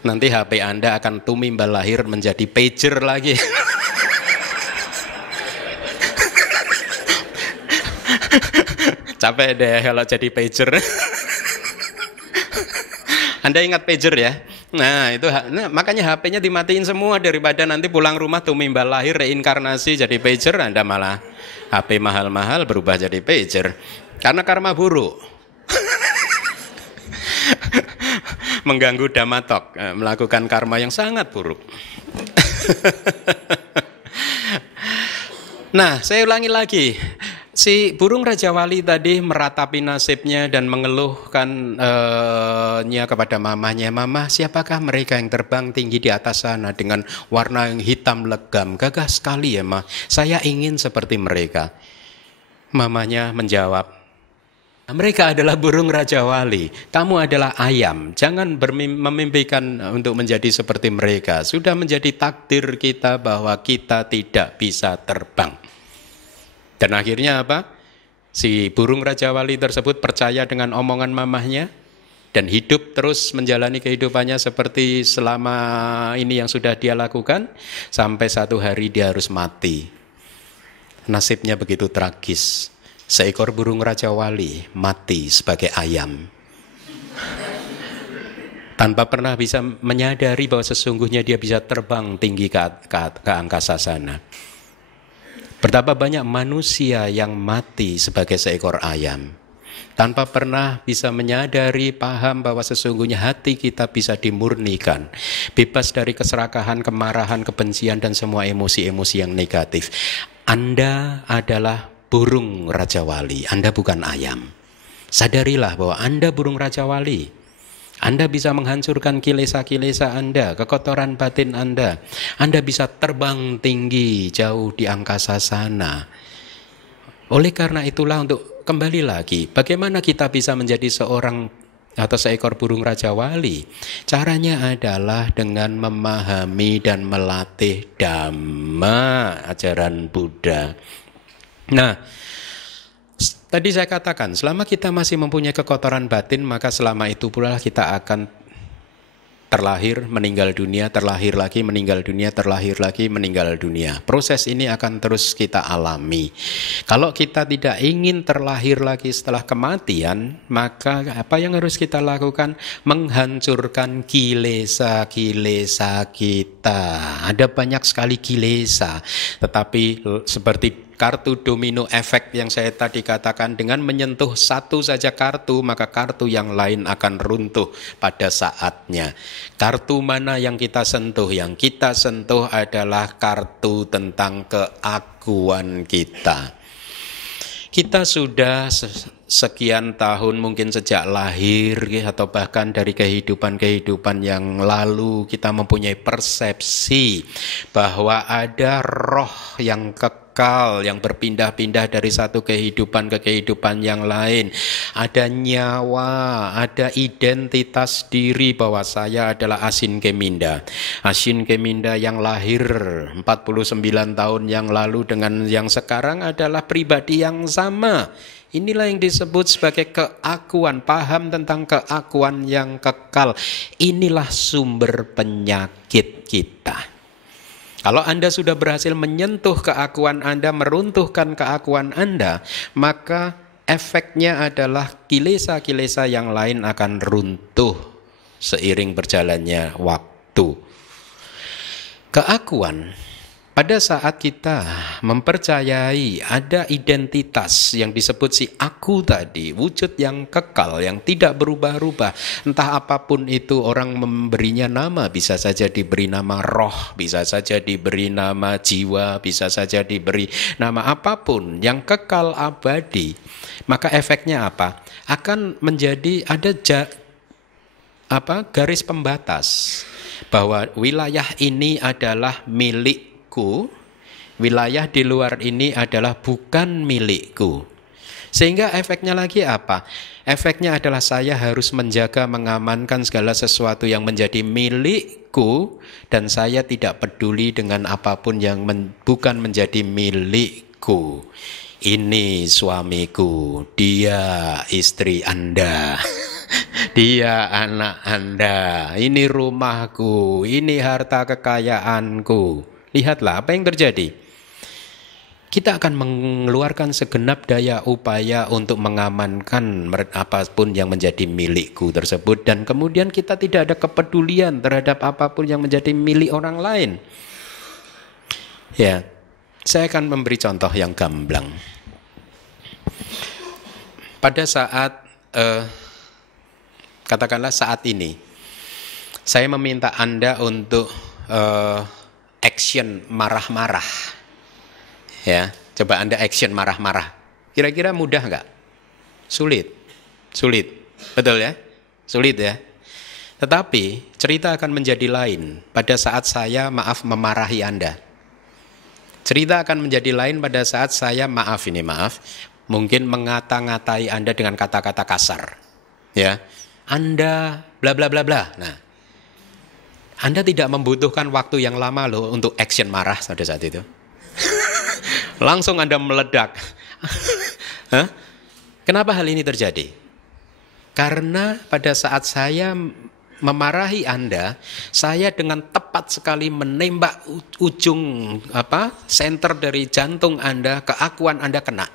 Nanti HP Anda akan tumimbal lahir menjadi pager lagi. Capek deh kalau jadi pager. Anda ingat pager ya? Nah itu, makanya HP-nya dimatiin semua, daripada nanti pulang rumah tumimbal lahir reinkarnasi jadi pager, Anda malah HP mahal-mahal berubah jadi pager. Karena karma buruk. Mengganggu damatok, melakukan karma yang sangat buruk. Nah, saya ulangi lagi. Si burung Raja Wali tadi meratapi nasibnya dan mengeluhkannya kepada mamahnya. Mama, siapakah mereka yang terbang tinggi di atas sana dengan warna yang hitam legam? Gagah sekali ya, Ma. Saya ingin seperti mereka. Mamanya menjawab, mereka adalah burung Raja Wali. Kamu adalah ayam. Jangan memimpikan untuk menjadi seperti mereka. Sudah menjadi takdir kita bahwa kita tidak bisa terbang. Dan akhirnya apa? Si burung Raja Wali tersebut percaya dengan omongan mamahnya dan hidup terus menjalani kehidupannya seperti selama ini yang sudah dia lakukan, sampai satu hari dia harus mati. Nasibnya begitu tragis. Seekor burung Raja Wali mati sebagai ayam, tanpa pernah bisa menyadari bahwa sesungguhnya dia bisa terbang tinggi ke angkasa sana. Betapa banyak manusia yang mati sebagai seekor ayam, tanpa pernah bisa menyadari, paham bahwa sesungguhnya hati kita bisa dimurnikan, bebas dari keserakahan, kemarahan, kebencian, dan semua emosi-emosi yang negatif. Anda adalah burung Raja Wali, Anda bukan ayam. Sadarilah bahwa Anda burung Raja Wali. Anda bisa menghancurkan kilesa-kilesa Anda, kekotoran batin Anda. Anda bisa terbang tinggi jauh di angkasa sana. Oleh karena itulah, untuk kembali lagi, bagaimana kita bisa menjadi seorang atau seekor burung Raja Wali? Caranya adalah dengan memahami dan melatih Dhamma, ajaran Buddha. Nah, tadi saya katakan, selama kita masih mempunyai kekotoran batin, maka selama itu pula kita akan terlahir, meninggal dunia, terlahir lagi, meninggal dunia, terlahir lagi, meninggal dunia. Proses ini akan terus kita alami. Kalau kita tidak ingin terlahir lagi setelah kematian, maka apa yang harus kita lakukan? Menghancurkan kilesa-kilesa kita. Ada banyak sekali kilesa, tetapi seperti kartu domino efek yang saya tadi katakan, dengan menyentuh satu saja kartu, maka kartu yang lain akan runtuh pada saatnya. Kartu mana yang kita sentuh? Yang kita sentuh adalah kartu tentang keakuan kita. Kita sudah sekian tahun, mungkin sejak lahir atau bahkan dari kehidupan-kehidupan yang lalu, kita mempunyai persepsi bahwa ada roh yang kekal, yang berpindah-pindah dari satu kehidupan ke kehidupan yang lain. Ada nyawa, ada identitas diri bahwa saya adalah Asin Keminda. Asin Keminda yang lahir 49 tahun yang lalu dengan yang sekarang adalah pribadi yang sama. Inilah yang disebut sebagai keakuan, paham tentang keakuan yang kekal. Inilah sumber penyakit kita. Kalau Anda sudah berhasil menyentuh keakuan Anda, meruntuhkan keakuan Anda, maka efeknya adalah kilesa-kilesa yang lain akan runtuh seiring berjalannya waktu. Keakuan, pada saat kita mempercayai ada identitas yang disebut si aku tadi, wujud yang kekal, yang tidak berubah-ubah, entah apapun itu, orang memberinya nama, bisa saja diberi nama roh, bisa saja diberi nama jiwa, bisa saja diberi nama apapun yang kekal abadi, maka efeknya apa? Akan menjadi ada garis pembatas bahwa wilayah ini adalah milik, wilayah di luar ini adalah bukan milikku. Sehingga efeknya lagi apa? Efeknya adalah saya harus menjaga, mengamankan segala sesuatu yang menjadi milikku, dan saya tidak peduli dengan apapun yang bukan menjadi milikku. Ini suamiku, dia istri Anda, dia anak Anda, ini rumahku, ini harta kekayaanku. Lihatlah apa yang terjadi. Kita akan mengeluarkan segenap daya upaya untuk mengamankan apapun yang menjadi milikku tersebut, dan kemudian kita tidak ada kepedulian terhadap apapun yang menjadi milik orang lain. Ya, saya akan memberi contoh yang gamblang. Pada saat katakanlah saat ini, saya meminta Anda untuk action marah-marah. Ya, coba Anda action marah-marah. Kira-kira mudah nggak? Sulit. Sulit. Betul ya? Sulit ya? Tetapi cerita akan menjadi lain pada saat saya memarahi Anda. Cerita akan menjadi lain pada saat saya mungkin mengata-ngatai Anda dengan kata-kata kasar. Ya. Anda bla bla bla bla. Nah, Anda tidak membutuhkan waktu yang lama loh untuk action marah pada saat itu. Langsung Anda meledak. Hah? Kenapa hal ini terjadi? Karena pada saat saya memarahi Anda, saya dengan tepat sekali menembak ujung center dari jantung Anda, keakuan Anda kena.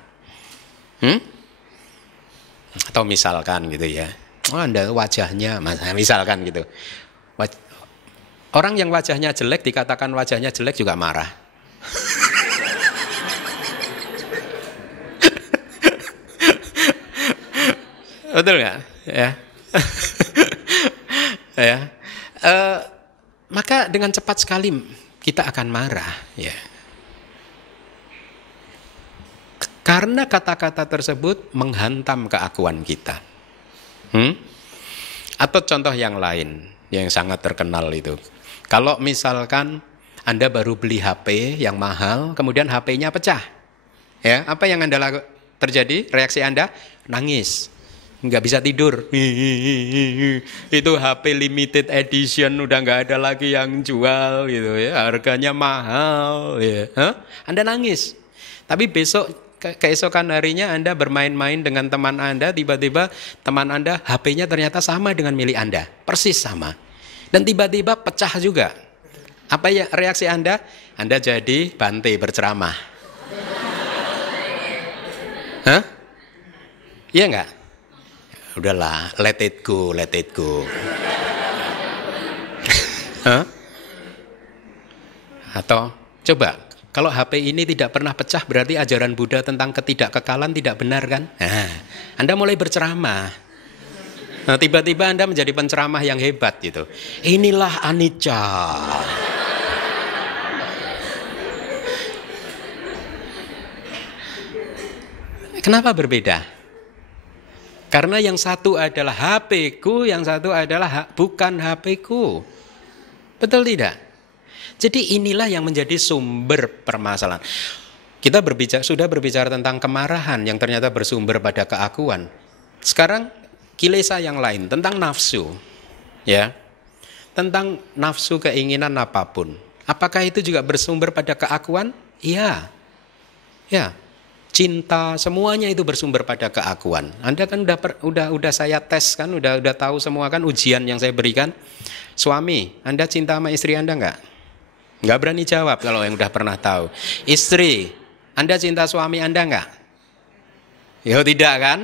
Atau misalkan gitu ya, Anda wajahnya, misalkan gitu. Orang yang wajahnya jelek dikatakan wajahnya jelek juga marah. Betul nggak? Ya. Ya. Maka dengan cepat sekali kita akan marah. Ya. Karena kata-kata tersebut menghantam keakuan kita. Atau contoh yang lain yang sangat terkenal itu. Kalau misalkan Anda baru beli HP yang mahal, kemudian HP-nya pecah. Ya, apa yang Anda terjadi? Reaksi Anda? Nangis. Nggak bisa tidur. Itu HP limited edition, udah nggak ada lagi yang jual gitu ya, harganya mahal ya. Anda nangis. Tapi besok keesokan harinya Anda bermain-main dengan teman Anda, tiba-tiba teman Anda HP-nya ternyata sama dengan milik Anda, persis sama. Dan tiba-tiba pecah juga. Apa ya reaksi Anda? Anda jadi Bante berceramah. Hah? Iya nggak? Udahlah, let it go. Hah? Atau coba, kalau HP ini tidak pernah pecah berarti ajaran Buddha tentang ketidakkekalan tidak benar kan? Nah, Anda mulai berceramah. Nah, tiba-tiba Anda menjadi penceramah yang hebat gitu. Inilah anicca. Kenapa berbeda? Karena yang satu adalah HP-ku, yang satu adalah bukan HP-ku. Betul tidak? Jadi inilah yang menjadi sumber permasalahan. Kita sudah berbicara tentang kemarahan yang ternyata bersumber pada keakuan. Sekarang kilesa yang lain tentang nafsu. Ya. Tentang nafsu, keinginan apapun. Apakah itu juga bersumber pada keakuan? Iya. Ya. Cinta, semuanya itu bersumber pada keakuan. Anda kan udah saya tes kan, udah tahu semua kan ujian yang saya berikan. Suami, Anda cinta sama istri Anda enggak? Enggak berani jawab kalau yang udah pernah tahu. Istri, Anda cinta suami Anda enggak? Ya tidak kan?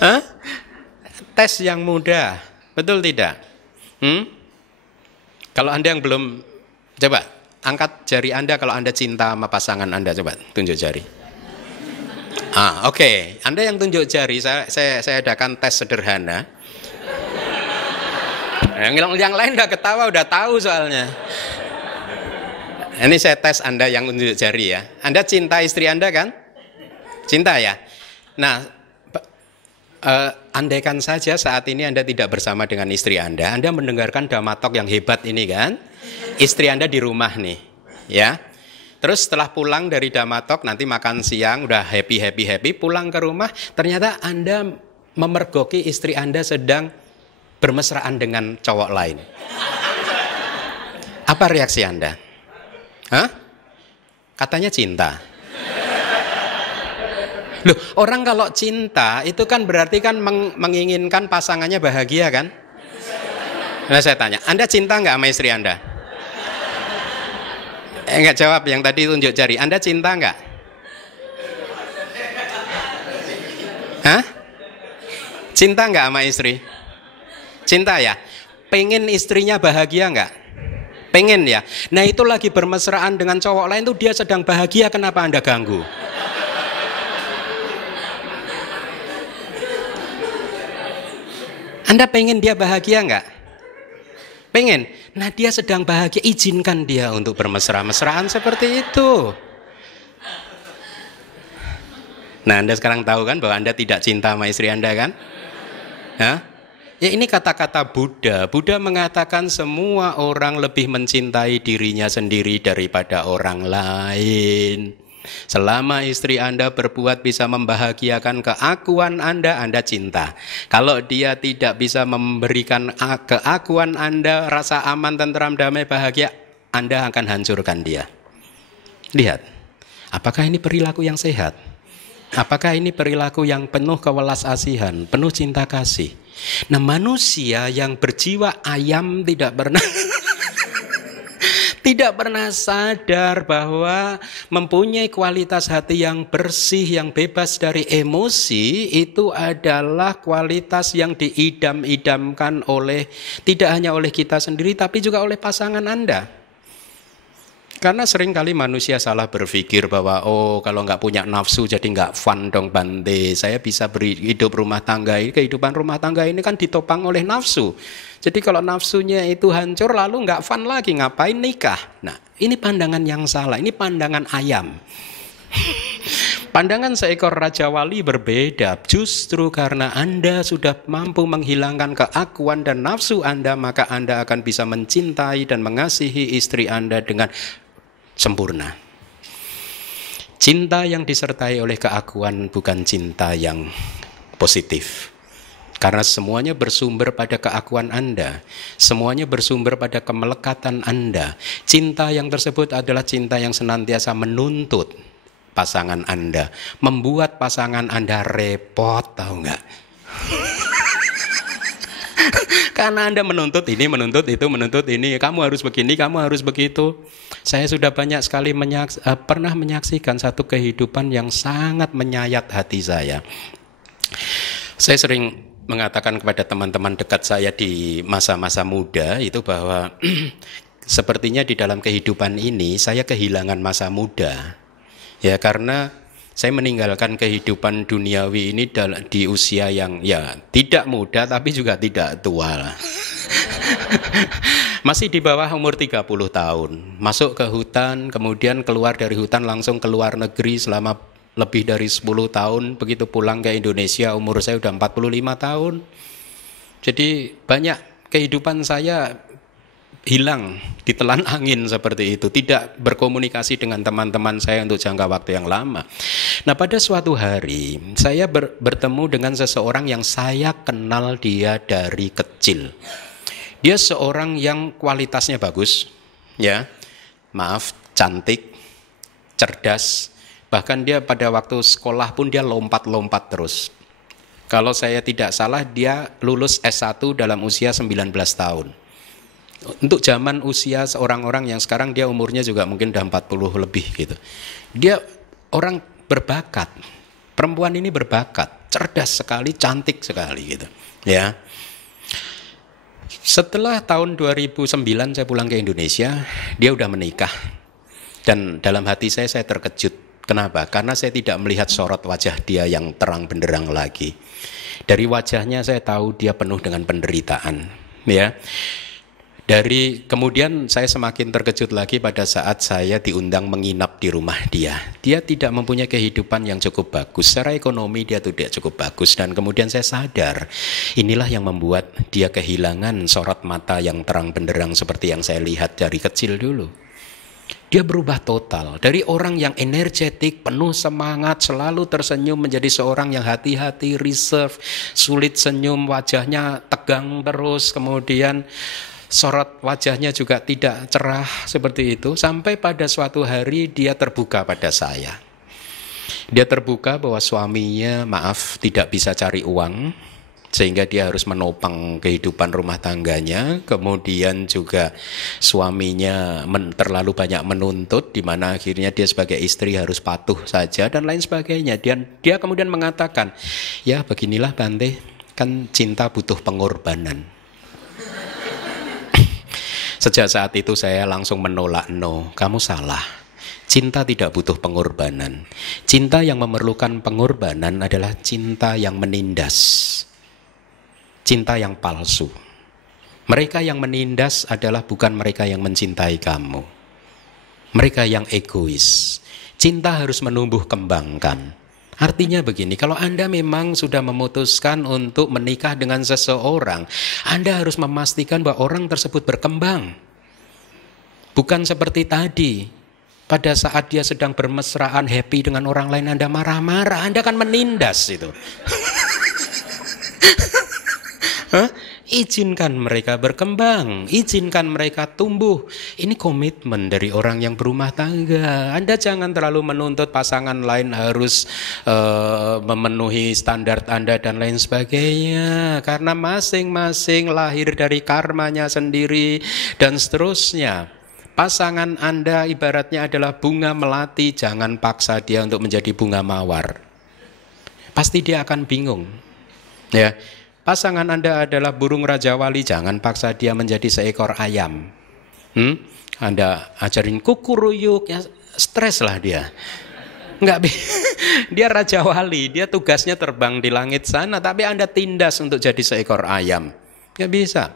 Hah? Tes yang mudah, betul tidak? Kalau Anda yang belum, coba angkat jari Anda kalau Anda cinta sama pasangan Anda, coba tunjuk jari. Oke. Anda yang tunjuk jari, saya adakan tes sederhana. Yang lain udah ketawa, udah tahu soalnya. Ini saya tes Anda yang tunjuk jari ya. Anda cinta istri Anda kan? Cinta ya? Nah, andaikan saja saat ini Anda tidak bersama dengan istri Anda mendengarkan Dhammatalk yang hebat ini kan? Istri Anda di rumah nih, ya. Terus setelah pulang dari Dhammatalk, nanti makan siang, udah happy, pulang ke rumah, ternyata Anda memergoki istri Anda sedang bermesraan dengan cowok lain. Apa reaksi Anda? Hah? Katanya cinta. Loh, orang kalau cinta itu kan berarti kan menginginkan pasangannya bahagia kan? Nah saya tanya, Anda cinta nggak sama istri Anda? Enggak jawab yang tadi tunjuk jari. Anda cinta nggak? Hah? Cinta nggak sama istri? Cinta ya? Pengen istrinya bahagia nggak? Pengen ya? Nah itu lagi bermesraan dengan cowok lain tuh dia sedang bahagia, kenapa Anda ganggu? Anda pengen dia bahagia nggak? Pengen. Nah dia sedang bahagia, izinkan dia untuk bermesra-mesraan seperti itu. Nah, Anda sekarang tahu kan bahwa Anda tidak cinta sama istri Anda kan? Hah? Ya, ini kata-kata Buddha. Buddha mengatakan semua orang lebih mencintai dirinya sendiri daripada orang lain. Selama istri Anda berbuat bisa membahagiakan keakuan Anda cinta. Kalau dia tidak bisa memberikan keakuan Anda rasa aman, tentram, damai, bahagia, Anda akan hancurkan dia. Lihat, apakah ini perilaku yang sehat? Apakah ini perilaku yang penuh kewelas asihan, penuh cinta kasih? Nah, manusia yang berjiwa ayam tidak pernah sadar bahwa mempunyai kualitas hati yang bersih, yang bebas dari emosi, itu adalah kualitas yang diidam-idamkan oleh, tidak hanya oleh kita sendiri, tapi juga oleh pasangan Anda. Karena seringkali manusia salah berpikir bahwa kalau nggak punya nafsu jadi nggak fun dong Bante. Saya bisa hidup rumah tangga ini, kehidupan rumah tangga ini kan ditopang oleh nafsu. Jadi kalau nafsunya itu hancur lalu nggak fun lagi, ngapain nikah? Nah, ini pandangan yang salah, ini pandangan ayam. Pandangan seekor Raja Wali berbeda. Justru karena Anda sudah mampu menghilangkan keakuan dan nafsu Anda, maka Anda akan bisa mencintai dan mengasihi istri Anda dengan sempurna. Cinta yang disertai oleh keakuan bukan cinta yang positif. Karena semuanya bersumber pada keakuan Anda. Semuanya bersumber pada kemelekatan Anda. Cinta yang tersebut adalah cinta yang senantiasa menuntut pasangan Anda. Membuat pasangan Anda repot, tahu nggak? Karena Anda menuntut ini, menuntut itu, menuntut ini. Kamu harus begini, kamu harus begitu. Saya sudah banyak sekali pernah menyaksikan satu kehidupan yang sangat menyayat hati saya. Saya sering mengatakan kepada teman-teman dekat saya di masa-masa muda itu bahwa sepertinya di dalam kehidupan ini saya kehilangan masa muda. Ya, karena saya meninggalkan kehidupan duniawi ini di usia yang tidak muda tapi juga tidak tua. Masih di bawah umur 30 tahun. Masuk ke hutan, kemudian keluar dari hutan langsung ke luar negeri selama lebih dari 10 tahun. Begitu pulang ke Indonesia umur saya udah 45 tahun. Jadi banyak kehidupan saya hilang, ditelan angin seperti itu, tidak berkomunikasi dengan teman-teman saya untuk jangka waktu yang lama. Nah, pada suatu hari saya bertemu dengan seseorang yang saya kenal dia dari kecil. Dia seorang yang kualitasnya bagus, ya, cantik, cerdas, bahkan dia pada waktu sekolah pun dia lompat-lompat terus. Kalau saya tidak salah dia lulus S1 dalam usia 19 tahun. Untuk zaman usia seorang-orang yang sekarang dia umurnya juga mungkin udah 40 lebih gitu. Dia orang berbakat. Perempuan ini berbakat, cerdas sekali, cantik sekali gitu. Ya. Setelah tahun 2009 saya pulang ke Indonesia, dia udah menikah. Dan dalam hati saya terkejut. Kenapa? Karena saya tidak melihat sorot wajah dia yang terang benderang lagi. Dari wajahnya saya tahu dia penuh dengan penderitaan, ya. Kemudian saya semakin terkejut lagi pada saat saya diundang menginap di rumah dia. Dia tidak mempunyai kehidupan yang cukup bagus. Secara ekonomi dia tidak cukup bagus. Dan kemudian saya sadar, inilah yang membuat dia kehilangan sorot mata yang terang benderang seperti yang saya lihat dari kecil dulu. Dia berubah total. Dari orang yang energetik, penuh semangat, selalu tersenyum menjadi seorang yang hati-hati, reserve, sulit senyum, wajahnya tegang terus, kemudian sorot wajahnya juga tidak cerah seperti itu. Sampai pada suatu hari dia terbuka pada saya. Dia terbuka bahwa suaminya tidak bisa cari uang, sehingga dia harus menopang kehidupan rumah tangganya. Kemudian juga suaminya terlalu banyak menuntut, di mana akhirnya dia sebagai istri harus patuh saja dan lain sebagainya. Dia kemudian mengatakan, ya beginilah Bante, kan cinta butuh pengorbanan. Sejak saat itu saya langsung menolak, no, kamu salah. Cinta tidak butuh pengorbanan. Cinta yang memerlukan pengorbanan adalah cinta yang menindas. Cinta yang palsu. Mereka yang menindas adalah bukan mereka yang mencintai kamu. Mereka yang egois. Cinta harus menumbuh kembangkan. Artinya begini, kalau Anda memang sudah memutuskan untuk menikah dengan seseorang, Anda harus memastikan bahwa orang tersebut berkembang. Bukan seperti tadi, pada saat dia sedang bermesraan, happy dengan orang lain, Anda marah-marah, Anda kan menindas itu. Izinkan mereka berkembang, izinkan mereka tumbuh. Ini komitmen dari orang yang berumah tangga. Anda jangan terlalu menuntut pasangan lain harus memenuhi standar Anda dan lain sebagainya. Karena masing-masing lahir dari karmanya sendiri dan seterusnya. Pasangan Anda ibaratnya adalah bunga melati, jangan paksa dia untuk menjadi bunga mawar. Pasti dia akan bingung. Ya. Pasangan Anda adalah burung Raja Wali, jangan paksa dia menjadi seekor ayam. Anda ajarin kukuruyuk, ya stres lah dia. Enggak, dia Raja Wali, dia tugasnya terbang di langit sana, tapi Anda tindas untuk jadi seekor ayam. Enggak bisa.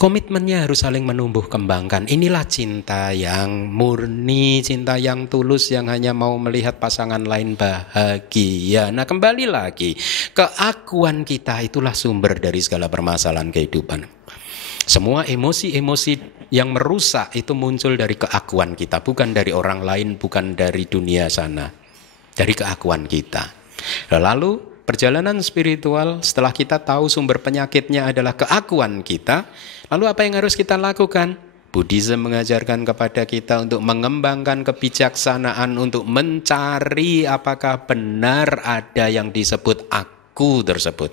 Komitmennya harus saling menumbuh kembangkan. Inilah cinta yang murni, cinta yang tulus, yang hanya mau melihat pasangan lain bahagia. Nah, kembali lagi, keakuan kita itulah sumber dari segala permasalahan kehidupan. Semua emosi-emosi yang merusak itu muncul dari keakuan kita, bukan dari orang lain, bukan dari dunia sana. Dari keakuan kita. Lalu perjalanan spiritual, setelah kita tahu sumber penyakitnya adalah keakuan kita, lalu apa yang harus kita lakukan? Buddhism mengajarkan kepada kita untuk mengembangkan kebijaksanaan, untuk mencari apakah benar ada yang disebut aku tersebut.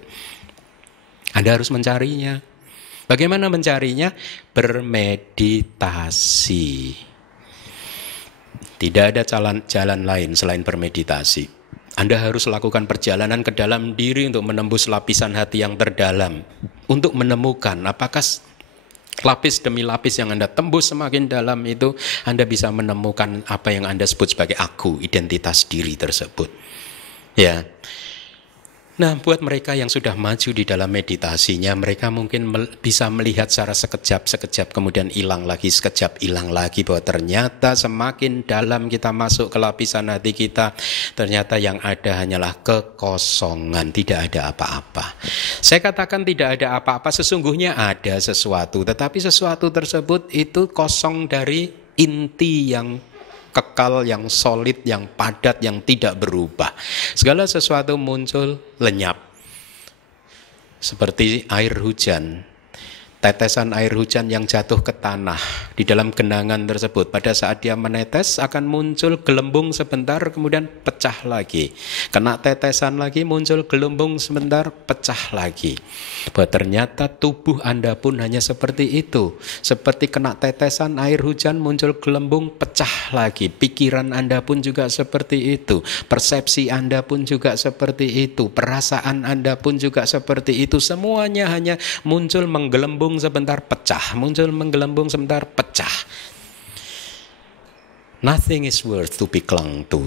Anda harus mencarinya. Bagaimana mencarinya? Bermeditasi. Tidak ada jalan lain selain bermeditasi. Anda harus lakukan perjalanan ke dalam diri untuk menembus lapisan hati yang terdalam. Untuk menemukan apakah lapis demi lapis yang Anda tembus semakin dalam itu, Anda bisa menemukan apa yang Anda sebut sebagai aku, identitas diri tersebut. Ya. Nah, buat mereka yang sudah maju di dalam meditasinya, mereka mungkin bisa melihat secara sekejap, kemudian hilang lagi, sekejap hilang lagi, bahwa ternyata semakin dalam kita masuk ke lapisan hati kita, ternyata yang ada hanyalah kekosongan, tidak ada apa-apa. Saya katakan tidak ada apa-apa, sesungguhnya ada sesuatu, tetapi sesuatu tersebut itu kosong dari inti yang kekal, yang solid, yang padat, yang tidak berubah. Segala sesuatu muncul lenyap. Seperti air hujan. Tetesan air hujan yang jatuh ke tanah di dalam genangan tersebut. Pada saat dia menetes akan muncul gelembung sebentar, kemudian pecah lagi. Kena tetesan lagi, muncul gelembung sebentar, pecah lagi. Bahwa ternyata tubuh Anda pun hanya seperti itu. Seperti kena tetesan air hujan, muncul gelembung, pecah lagi. Pikiran Anda pun juga seperti itu. Persepsi Anda pun juga seperti itu. Perasaan Anda pun juga seperti itu. Semuanya hanya muncul menggelembung sebentar pecah, muncul menggelembung sebentar pecah. Nothing is worth to be clung to.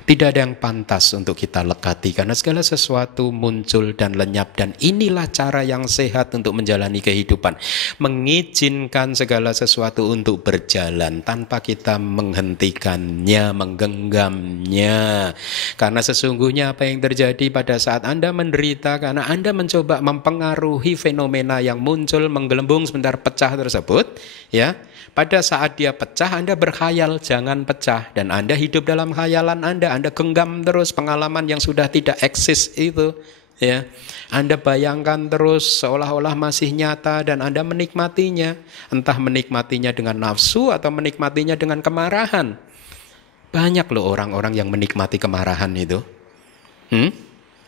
Tidak ada yang pantas untuk kita lekati, karena segala sesuatu muncul dan lenyap. Dan inilah cara yang sehat untuk menjalani kehidupan. Mengizinkan segala sesuatu untuk berjalan tanpa kita menghentikannya, menggenggamnya. Karena sesungguhnya apa yang terjadi pada saat Anda menderita, karena Anda mencoba mempengaruhi fenomena yang muncul, menggelembung sebentar pecah tersebut, ya. Pada saat dia pecah, Anda berkhayal jangan pecah, dan Anda hidup dalam khayalan Anda genggam terus pengalaman yang sudah tidak eksis itu, ya. Anda bayangkan terus seolah-olah masih nyata dan Anda menikmatinya, entah menikmatinya dengan nafsu atau menikmatinya dengan kemarahan. Banyak loh orang-orang yang menikmati kemarahan itu.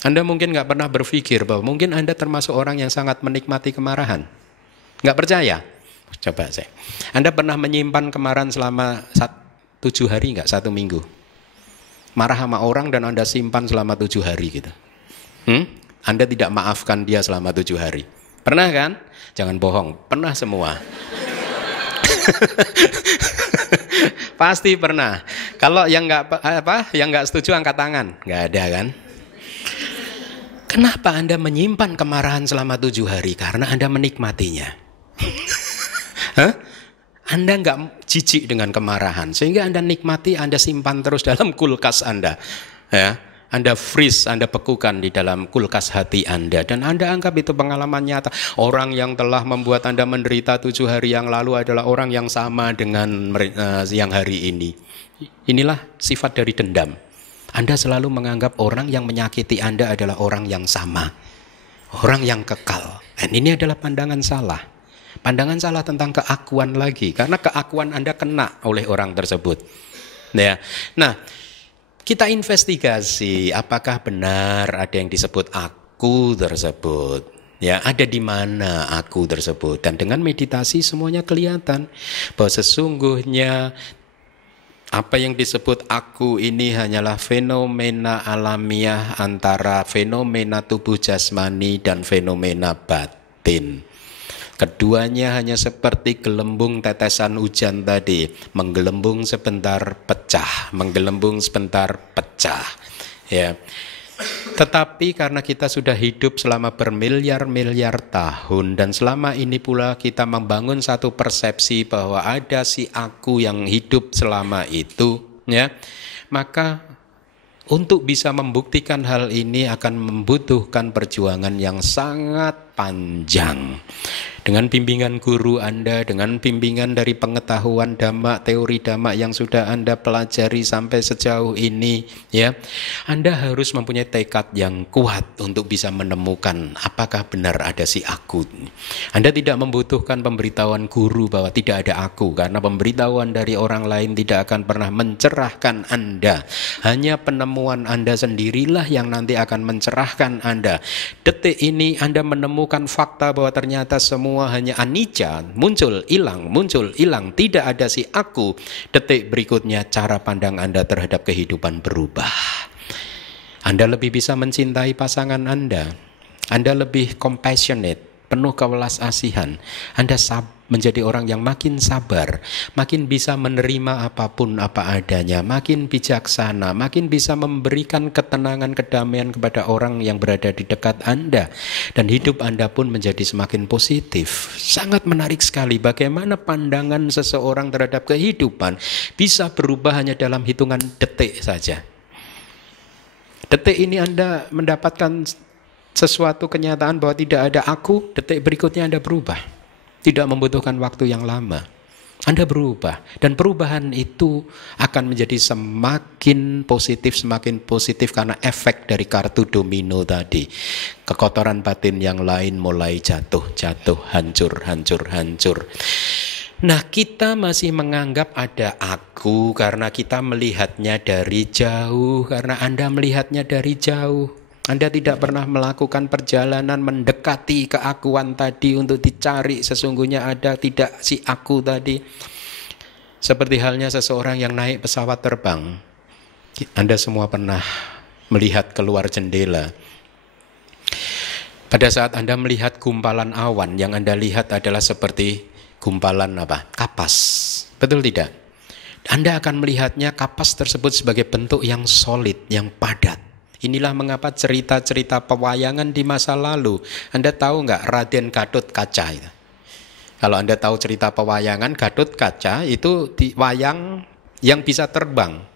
Anda mungkin nggak pernah berpikir bahwa mungkin Anda termasuk orang yang sangat menikmati kemarahan. Nggak percaya? Coba saya. Anda pernah menyimpan kemarahan selama 7 hari nggak? 1 minggu? Marah sama orang dan Anda simpan selama 7 hari gitu. Anda tidak maafkan dia selama 7 hari. Pernah kan? Jangan bohong. Pernah semua. Pasti pernah. Kalau yang nggak setuju angkat tangan. Nggak ada kan? Kenapa Anda menyimpan kemarahan selama 7 hari? Karena Anda menikmatinya. Anda nggak jijik dengan kemarahan, sehingga Anda nikmati, Anda simpan terus dalam kulkas Anda, ya. Anda freeze, Anda bekukan di dalam kulkas hati Anda. Dan Anda anggap itu pengalaman nyata. Orang yang telah membuat Anda menderita 7 hari yang lalu adalah orang yang sama dengan yang hari ini. Inilah sifat dari dendam. Anda selalu menganggap orang yang menyakiti Anda adalah orang yang sama. Orang yang kekal. Dan ini adalah pandangan salah. Pandangan salah tentang keakuan lagi. Karena keakuan Anda kena oleh orang tersebut. Ya. Nah, kita investigasi apakah benar ada yang disebut aku tersebut. Ya, ada di mana aku tersebut. Dan dengan meditasi semuanya kelihatan bahwa sesungguhnya apa yang disebut aku ini hanyalah fenomena alamiah antara fenomena tubuh jasmani dan fenomena batin. Keduanya hanya seperti gelembung tetesan hujan tadi, menggelembung sebentar pecah, menggelembung sebentar pecah. Ya. Tetapi karena kita sudah hidup selama bermiliar-miliar tahun dan selama ini pula kita membangun satu persepsi bahwa ada si aku yang hidup selama itu, ya, maka untuk bisa membuktikan hal ini akan membutuhkan perjuangan yang sangat panjang. Dengan bimbingan guru Anda, dengan bimbingan dari pengetahuan dhamma, teori dhamma yang sudah Anda pelajari sampai sejauh ini, ya, Anda harus mempunyai tekad yang kuat untuk bisa menemukan apakah benar ada si aku. Anda tidak membutuhkan pemberitahuan guru bahwa tidak ada aku, karena pemberitahuan dari orang lain tidak akan pernah mencerahkan Anda. Hanya penemuan Anda sendirilah yang nanti akan mencerahkan Anda. Detik ini Anda menemukan fakta bahwa ternyata semua hanya anicca, muncul, hilang, tidak ada si aku. Detik berikutnya cara pandang Anda terhadap kehidupan berubah. Anda lebih bisa mencintai pasangan Anda lebih compassionate, penuh kewelas asihan. Anda menjadi orang yang makin sabar, makin bisa menerima apapun apa adanya, makin bijaksana, makin bisa memberikan ketenangan, kedamaian kepada orang yang berada di dekat Anda. Dan hidup Anda pun menjadi semakin positif. Sangat menarik sekali bagaimana pandangan seseorang terhadap kehidupan bisa berubah hanya dalam hitungan detik saja. Detik ini Anda mendapatkan sesuatu kenyataan bahwa tidak ada aku, detik berikutnya Anda berubah. Tidak membutuhkan waktu yang lama. Anda berubah. Dan perubahan itu akan menjadi semakin positif karena efek dari kartu domino tadi. Kekotoran batin yang lain mulai jatuh, hancur. Nah, kita masih menganggap ada aku karena kita melihatnya dari jauh. Karena Anda melihatnya dari jauh. Anda tidak pernah melakukan perjalanan mendekati keakuan tadi untuk dicari sesungguhnya ada tidak si aku tadi. Seperti halnya seseorang yang naik pesawat terbang. Anda semua pernah melihat keluar jendela. Pada saat Anda melihat gumpalan awan, yang Anda lihat adalah seperti gumpalan kapas. Betul tidak? Anda akan melihatnya kapas tersebut sebagai bentuk yang solid, yang padat. Inilah mengapa cerita-cerita pewayangan di masa lalu. Anda tahu nggak Raden Gatut Kaca itu? Kalau Anda tahu cerita pewayangan, Gatut Kaca itu wayang yang bisa terbang.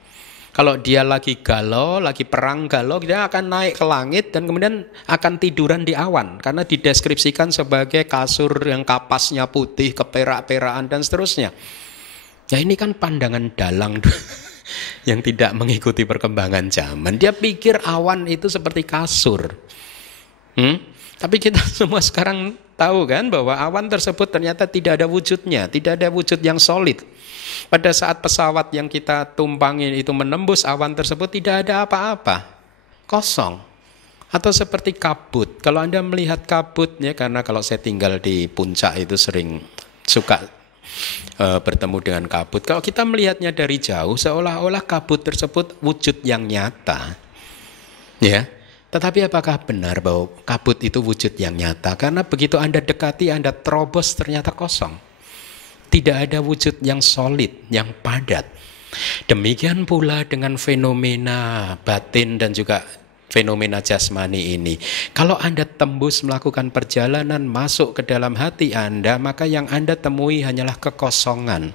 Kalau dia lagi galau, lagi perang galau, dia akan naik ke langit dan kemudian akan tiduran di awan. Karena dideskripsikan sebagai kasur yang kapasnya putih, keperak-perakan dan seterusnya. Ya ini kan pandangan dalang yang tidak mengikuti perkembangan zaman. Dia pikir awan itu seperti kasur. Tapi kita semua sekarang tahu kan bahwa awan tersebut ternyata tidak ada wujudnya, tidak ada wujud yang solid. Pada saat pesawat yang kita tumpangi itu menembus awan tersebut tidak ada apa-apa, kosong. Atau seperti kabut. Kalau Anda melihat kabut, ya karena kalau saya tinggal di puncak itu sering suka bertemu dengan kabut. Kalau kita melihatnya dari jauh, seolah-olah kabut tersebut wujud yang nyata. Ya, tetapi apakah benar bahwa kabut itu wujud yang nyata? Karena begitu Anda dekati, Anda terobos ternyata kosong. Tidak ada wujud yang solid, yang padat. Demikian pula dengan fenomena batin dan juga fenomena jasmani ini. Kalau Anda tembus melakukan perjalanan masuk ke dalam hati Anda, maka yang Anda temui hanyalah kekosongan.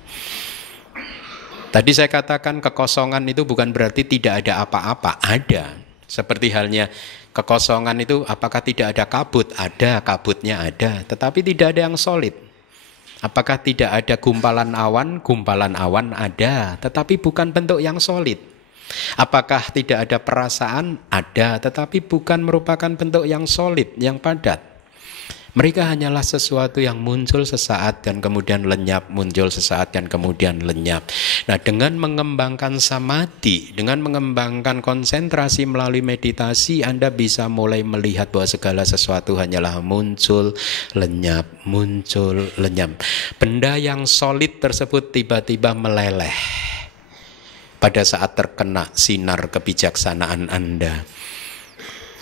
Tadi saya katakan kekosongan itu bukan berarti tidak ada apa-apa, ada. Seperti halnya kekosongan itu, apakah tidak ada kabut? Ada, kabutnya ada, tetapi tidak ada yang solid. Apakah tidak ada gumpalan awan? Gumpalan awan ada, tetapi bukan bentuk yang solid. Apakah tidak ada perasaan? Ada, tetapi bukan merupakan bentuk yang solid, yang padat. Mereka hanyalah sesuatu yang muncul sesaat dan kemudian lenyap, muncul sesaat dan kemudian lenyap. Nah, dengan mengembangkan samadhi, dengan mengembangkan konsentrasi melalui meditasi, Anda bisa mulai melihat bahwa segala sesuatu hanyalah muncul, lenyap, muncul, lenyap. Benda yang solid tersebut tiba-tiba meleleh pada saat terkena sinar kebijaksanaan Anda.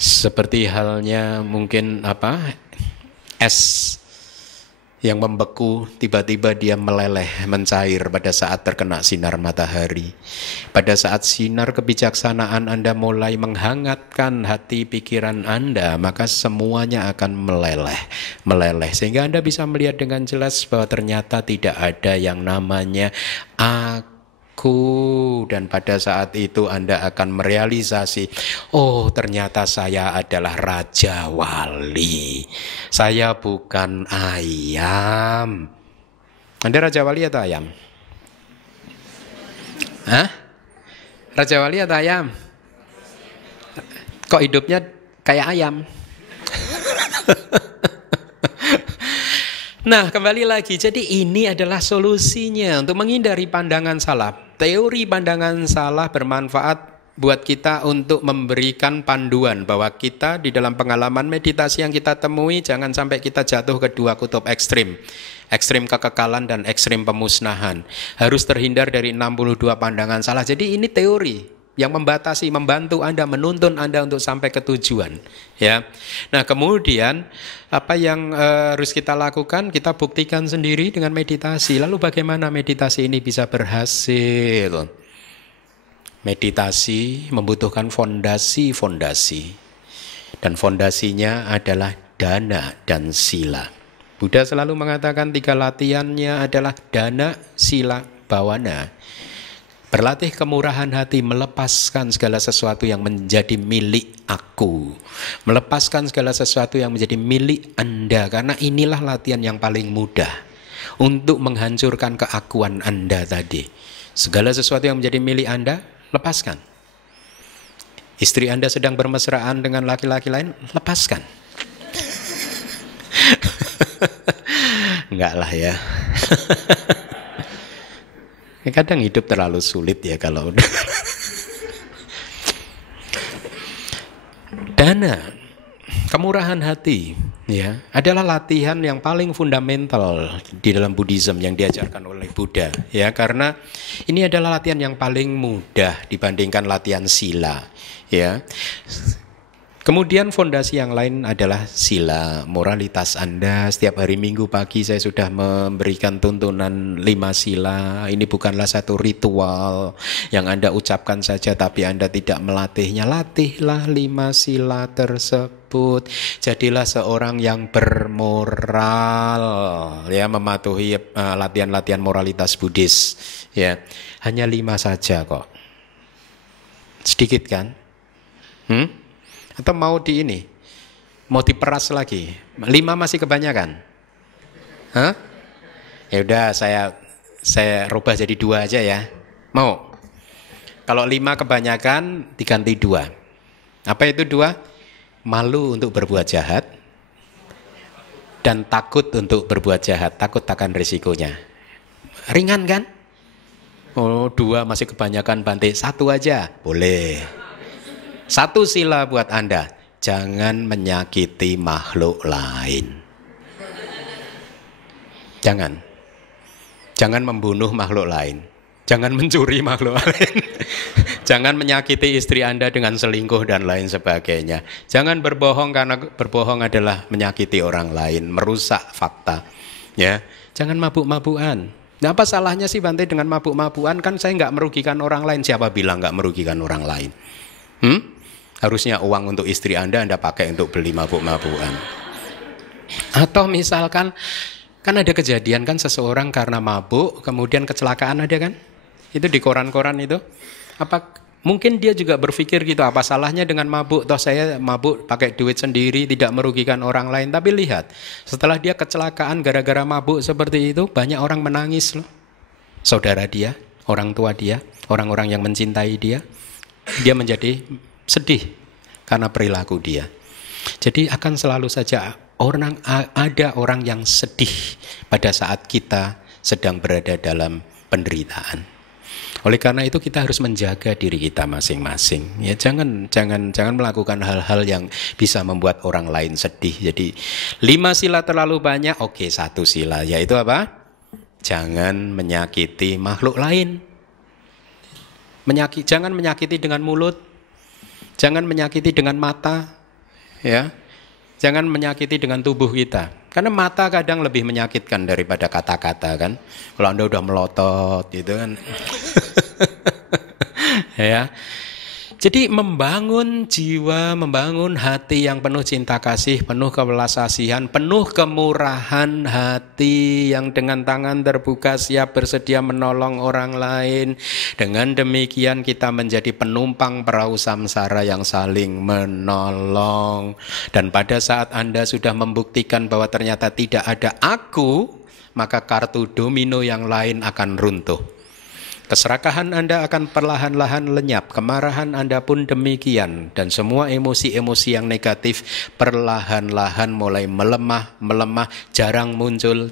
Seperti halnya mungkin es yang membeku, tiba-tiba dia meleleh, mencair pada saat terkena sinar matahari. Pada saat sinar kebijaksanaan Anda mulai menghangatkan hati pikiran Anda, maka semuanya akan meleleh. Sehingga Anda bisa melihat dengan jelas bahwa ternyata tidak ada yang namanya aku. Dan pada saat itu Anda akan merealisasi, oh ternyata saya adalah Raja Wali, saya bukan ayam. Anda Raja Wali atau ayam? Hah? Raja Wali atau ayam? Kok hidupnya kayak ayam? Nah, kembali lagi, jadi ini adalah solusinya untuk menghindari pandangan salah. Teori pandangan salah bermanfaat buat kita untuk memberikan panduan bahwa kita di dalam pengalaman meditasi yang kita temui, jangan sampai kita jatuh ke dua kutub ekstrim. Ekstrim kekekalan dan ekstrim pemusnahan. Harus terhindar dari 62 pandangan salah. Jadi ini teori yang membatasi, membantu Anda, menuntun Anda untuk sampai ke tujuan. Ya. Nah, kemudian apa yang harus kita lakukan? Kita buktikan sendiri dengan meditasi. Lalu bagaimana meditasi ini bisa berhasil? Meditasi membutuhkan fondasi-fondasi. Dan fondasinya adalah dana dan sila. Buddha selalu mengatakan 3 latihannya adalah dana, sila, bawana. Berlatih kemurahan hati, melepaskan segala sesuatu yang menjadi milik aku. Melepaskan segala sesuatu yang menjadi milik Anda. Karena inilah latihan yang paling mudah untuk menghancurkan keakuan Anda tadi. Segala sesuatu yang menjadi milik Anda, lepaskan. Istri Anda sedang bermesraan dengan laki-laki lain, lepaskan. Enggak lah ya. Kadang hidup terlalu sulit ya kalau udah. Dana, kemurahan hati ya, adalah latihan yang paling fundamental di dalam Buddhism yang diajarkan oleh Buddha ya, karena ini adalah latihan yang paling mudah dibandingkan latihan sila ya. Kemudian fondasi yang lain adalah sila, moralitas Anda. Setiap hari Minggu pagi saya sudah memberikan tuntunan 5 sila. Ini bukanlah satu ritual yang Anda ucapkan saja tapi Anda tidak melatihnya. Latihlah 5 sila tersebut. Jadilah seorang yang bermoral, ya, mematuhi latihan-latihan moralitas Buddhis. Ya, hanya 5 saja kok. Sedikit kan? Atau mau mau diperas lagi? 5 masih kebanyakan? Hah? Ya udah saya rubah jadi 2 aja ya. Mau? Kalau 5 kebanyakan diganti 2. Apa itu 2? Malu untuk berbuat jahat dan takut untuk berbuat jahat. Takut akan risikonya. Ringan kan? Oh, 2 masih kebanyakan, Bante. 1 aja boleh. 1 sila buat Anda, jangan menyakiti makhluk lain. Jangan membunuh makhluk lain. Jangan mencuri makhluk lain. Jangan menyakiti istri Anda dengan selingkuh dan lain sebagainya. Jangan berbohong, karena berbohong adalah menyakiti orang lain, merusak fakta. Ya, jangan mabuk-mabukan. Nah, apa salahnya sih Bante dengan mabuk-mabukan? Kan saya nggak merugikan orang lain. Siapa bilang nggak merugikan orang lain? Harusnya uang untuk istri Anda pakai untuk beli mabuk-mabukan. Atau misalkan, kan ada kejadian kan seseorang karena mabuk kemudian kecelakaan, ada kan? Itu di koran-koran itu. Apa Mungkin dia juga berpikir gitu, apa salahnya dengan mabuk, toh saya mabuk pakai duit sendiri, tidak merugikan orang lain. Tapi lihat, setelah dia kecelakaan gara-gara mabuk seperti itu, banyak orang menangis loh. Saudara dia, orang tua dia, orang-orang yang mencintai dia menjadi sedih karena perilaku dia. Jadi akan selalu saja ada orang yang sedih pada saat kita sedang berada dalam penderitaan. Oleh karena itu kita harus menjaga diri kita masing-masing. Ya, jangan melakukan hal-hal yang bisa membuat orang lain sedih. Jadi 5 sila terlalu banyak, oke 1 sila, yaitu apa? Jangan menyakiti makhluk lain. Jangan menyakiti dengan mulut, jangan menyakiti dengan mata, ya. Jangan menyakiti dengan tubuh kita. Karena mata kadang lebih menyakitkan daripada kata-kata kan. Kalau Anda udah melotot gitu kan. Ya. Jadi membangun jiwa, membangun hati yang penuh cinta kasih, penuh kewelas kasihan, penuh kemurahan hati yang dengan tangan terbuka siap bersedia menolong orang lain. Dengan demikian kita menjadi penumpang perahu samsara yang saling menolong. Dan pada saat Anda sudah membuktikan bahwa ternyata tidak ada aku, maka kartu domino yang lain akan runtuh. Keserakahan Anda akan perlahan-lahan lenyap, kemarahan Anda pun demikian, dan semua emosi-emosi yang negatif perlahan-lahan mulai melemah, jarang muncul,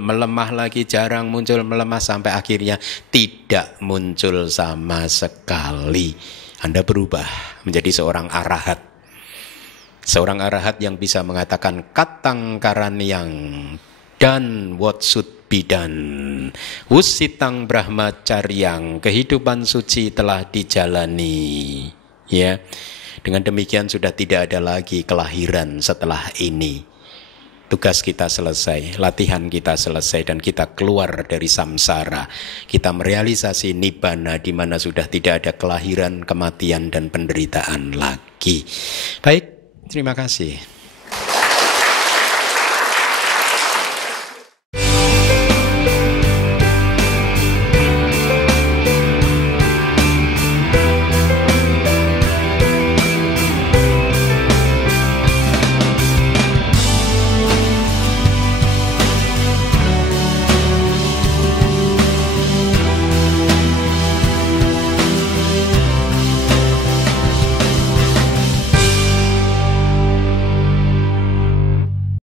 melemah lagi, jarang muncul, melemah, sampai akhirnya tidak muncul sama sekali. Anda berubah menjadi seorang arahat. Seorang arahat yang bisa mengatakan katang karaniang dan what should bidan wusitang brahmacaryang, kehidupan suci telah dijalani. Ya, dengan demikian sudah tidak ada lagi kelahiran setelah ini. Tugas kita selesai, latihan kita selesai, dan kita keluar dari samsara. Kita merealisasi nibbana, di mana sudah tidak ada kelahiran, kematian, dan penderitaan lagi. Baik, terima kasih.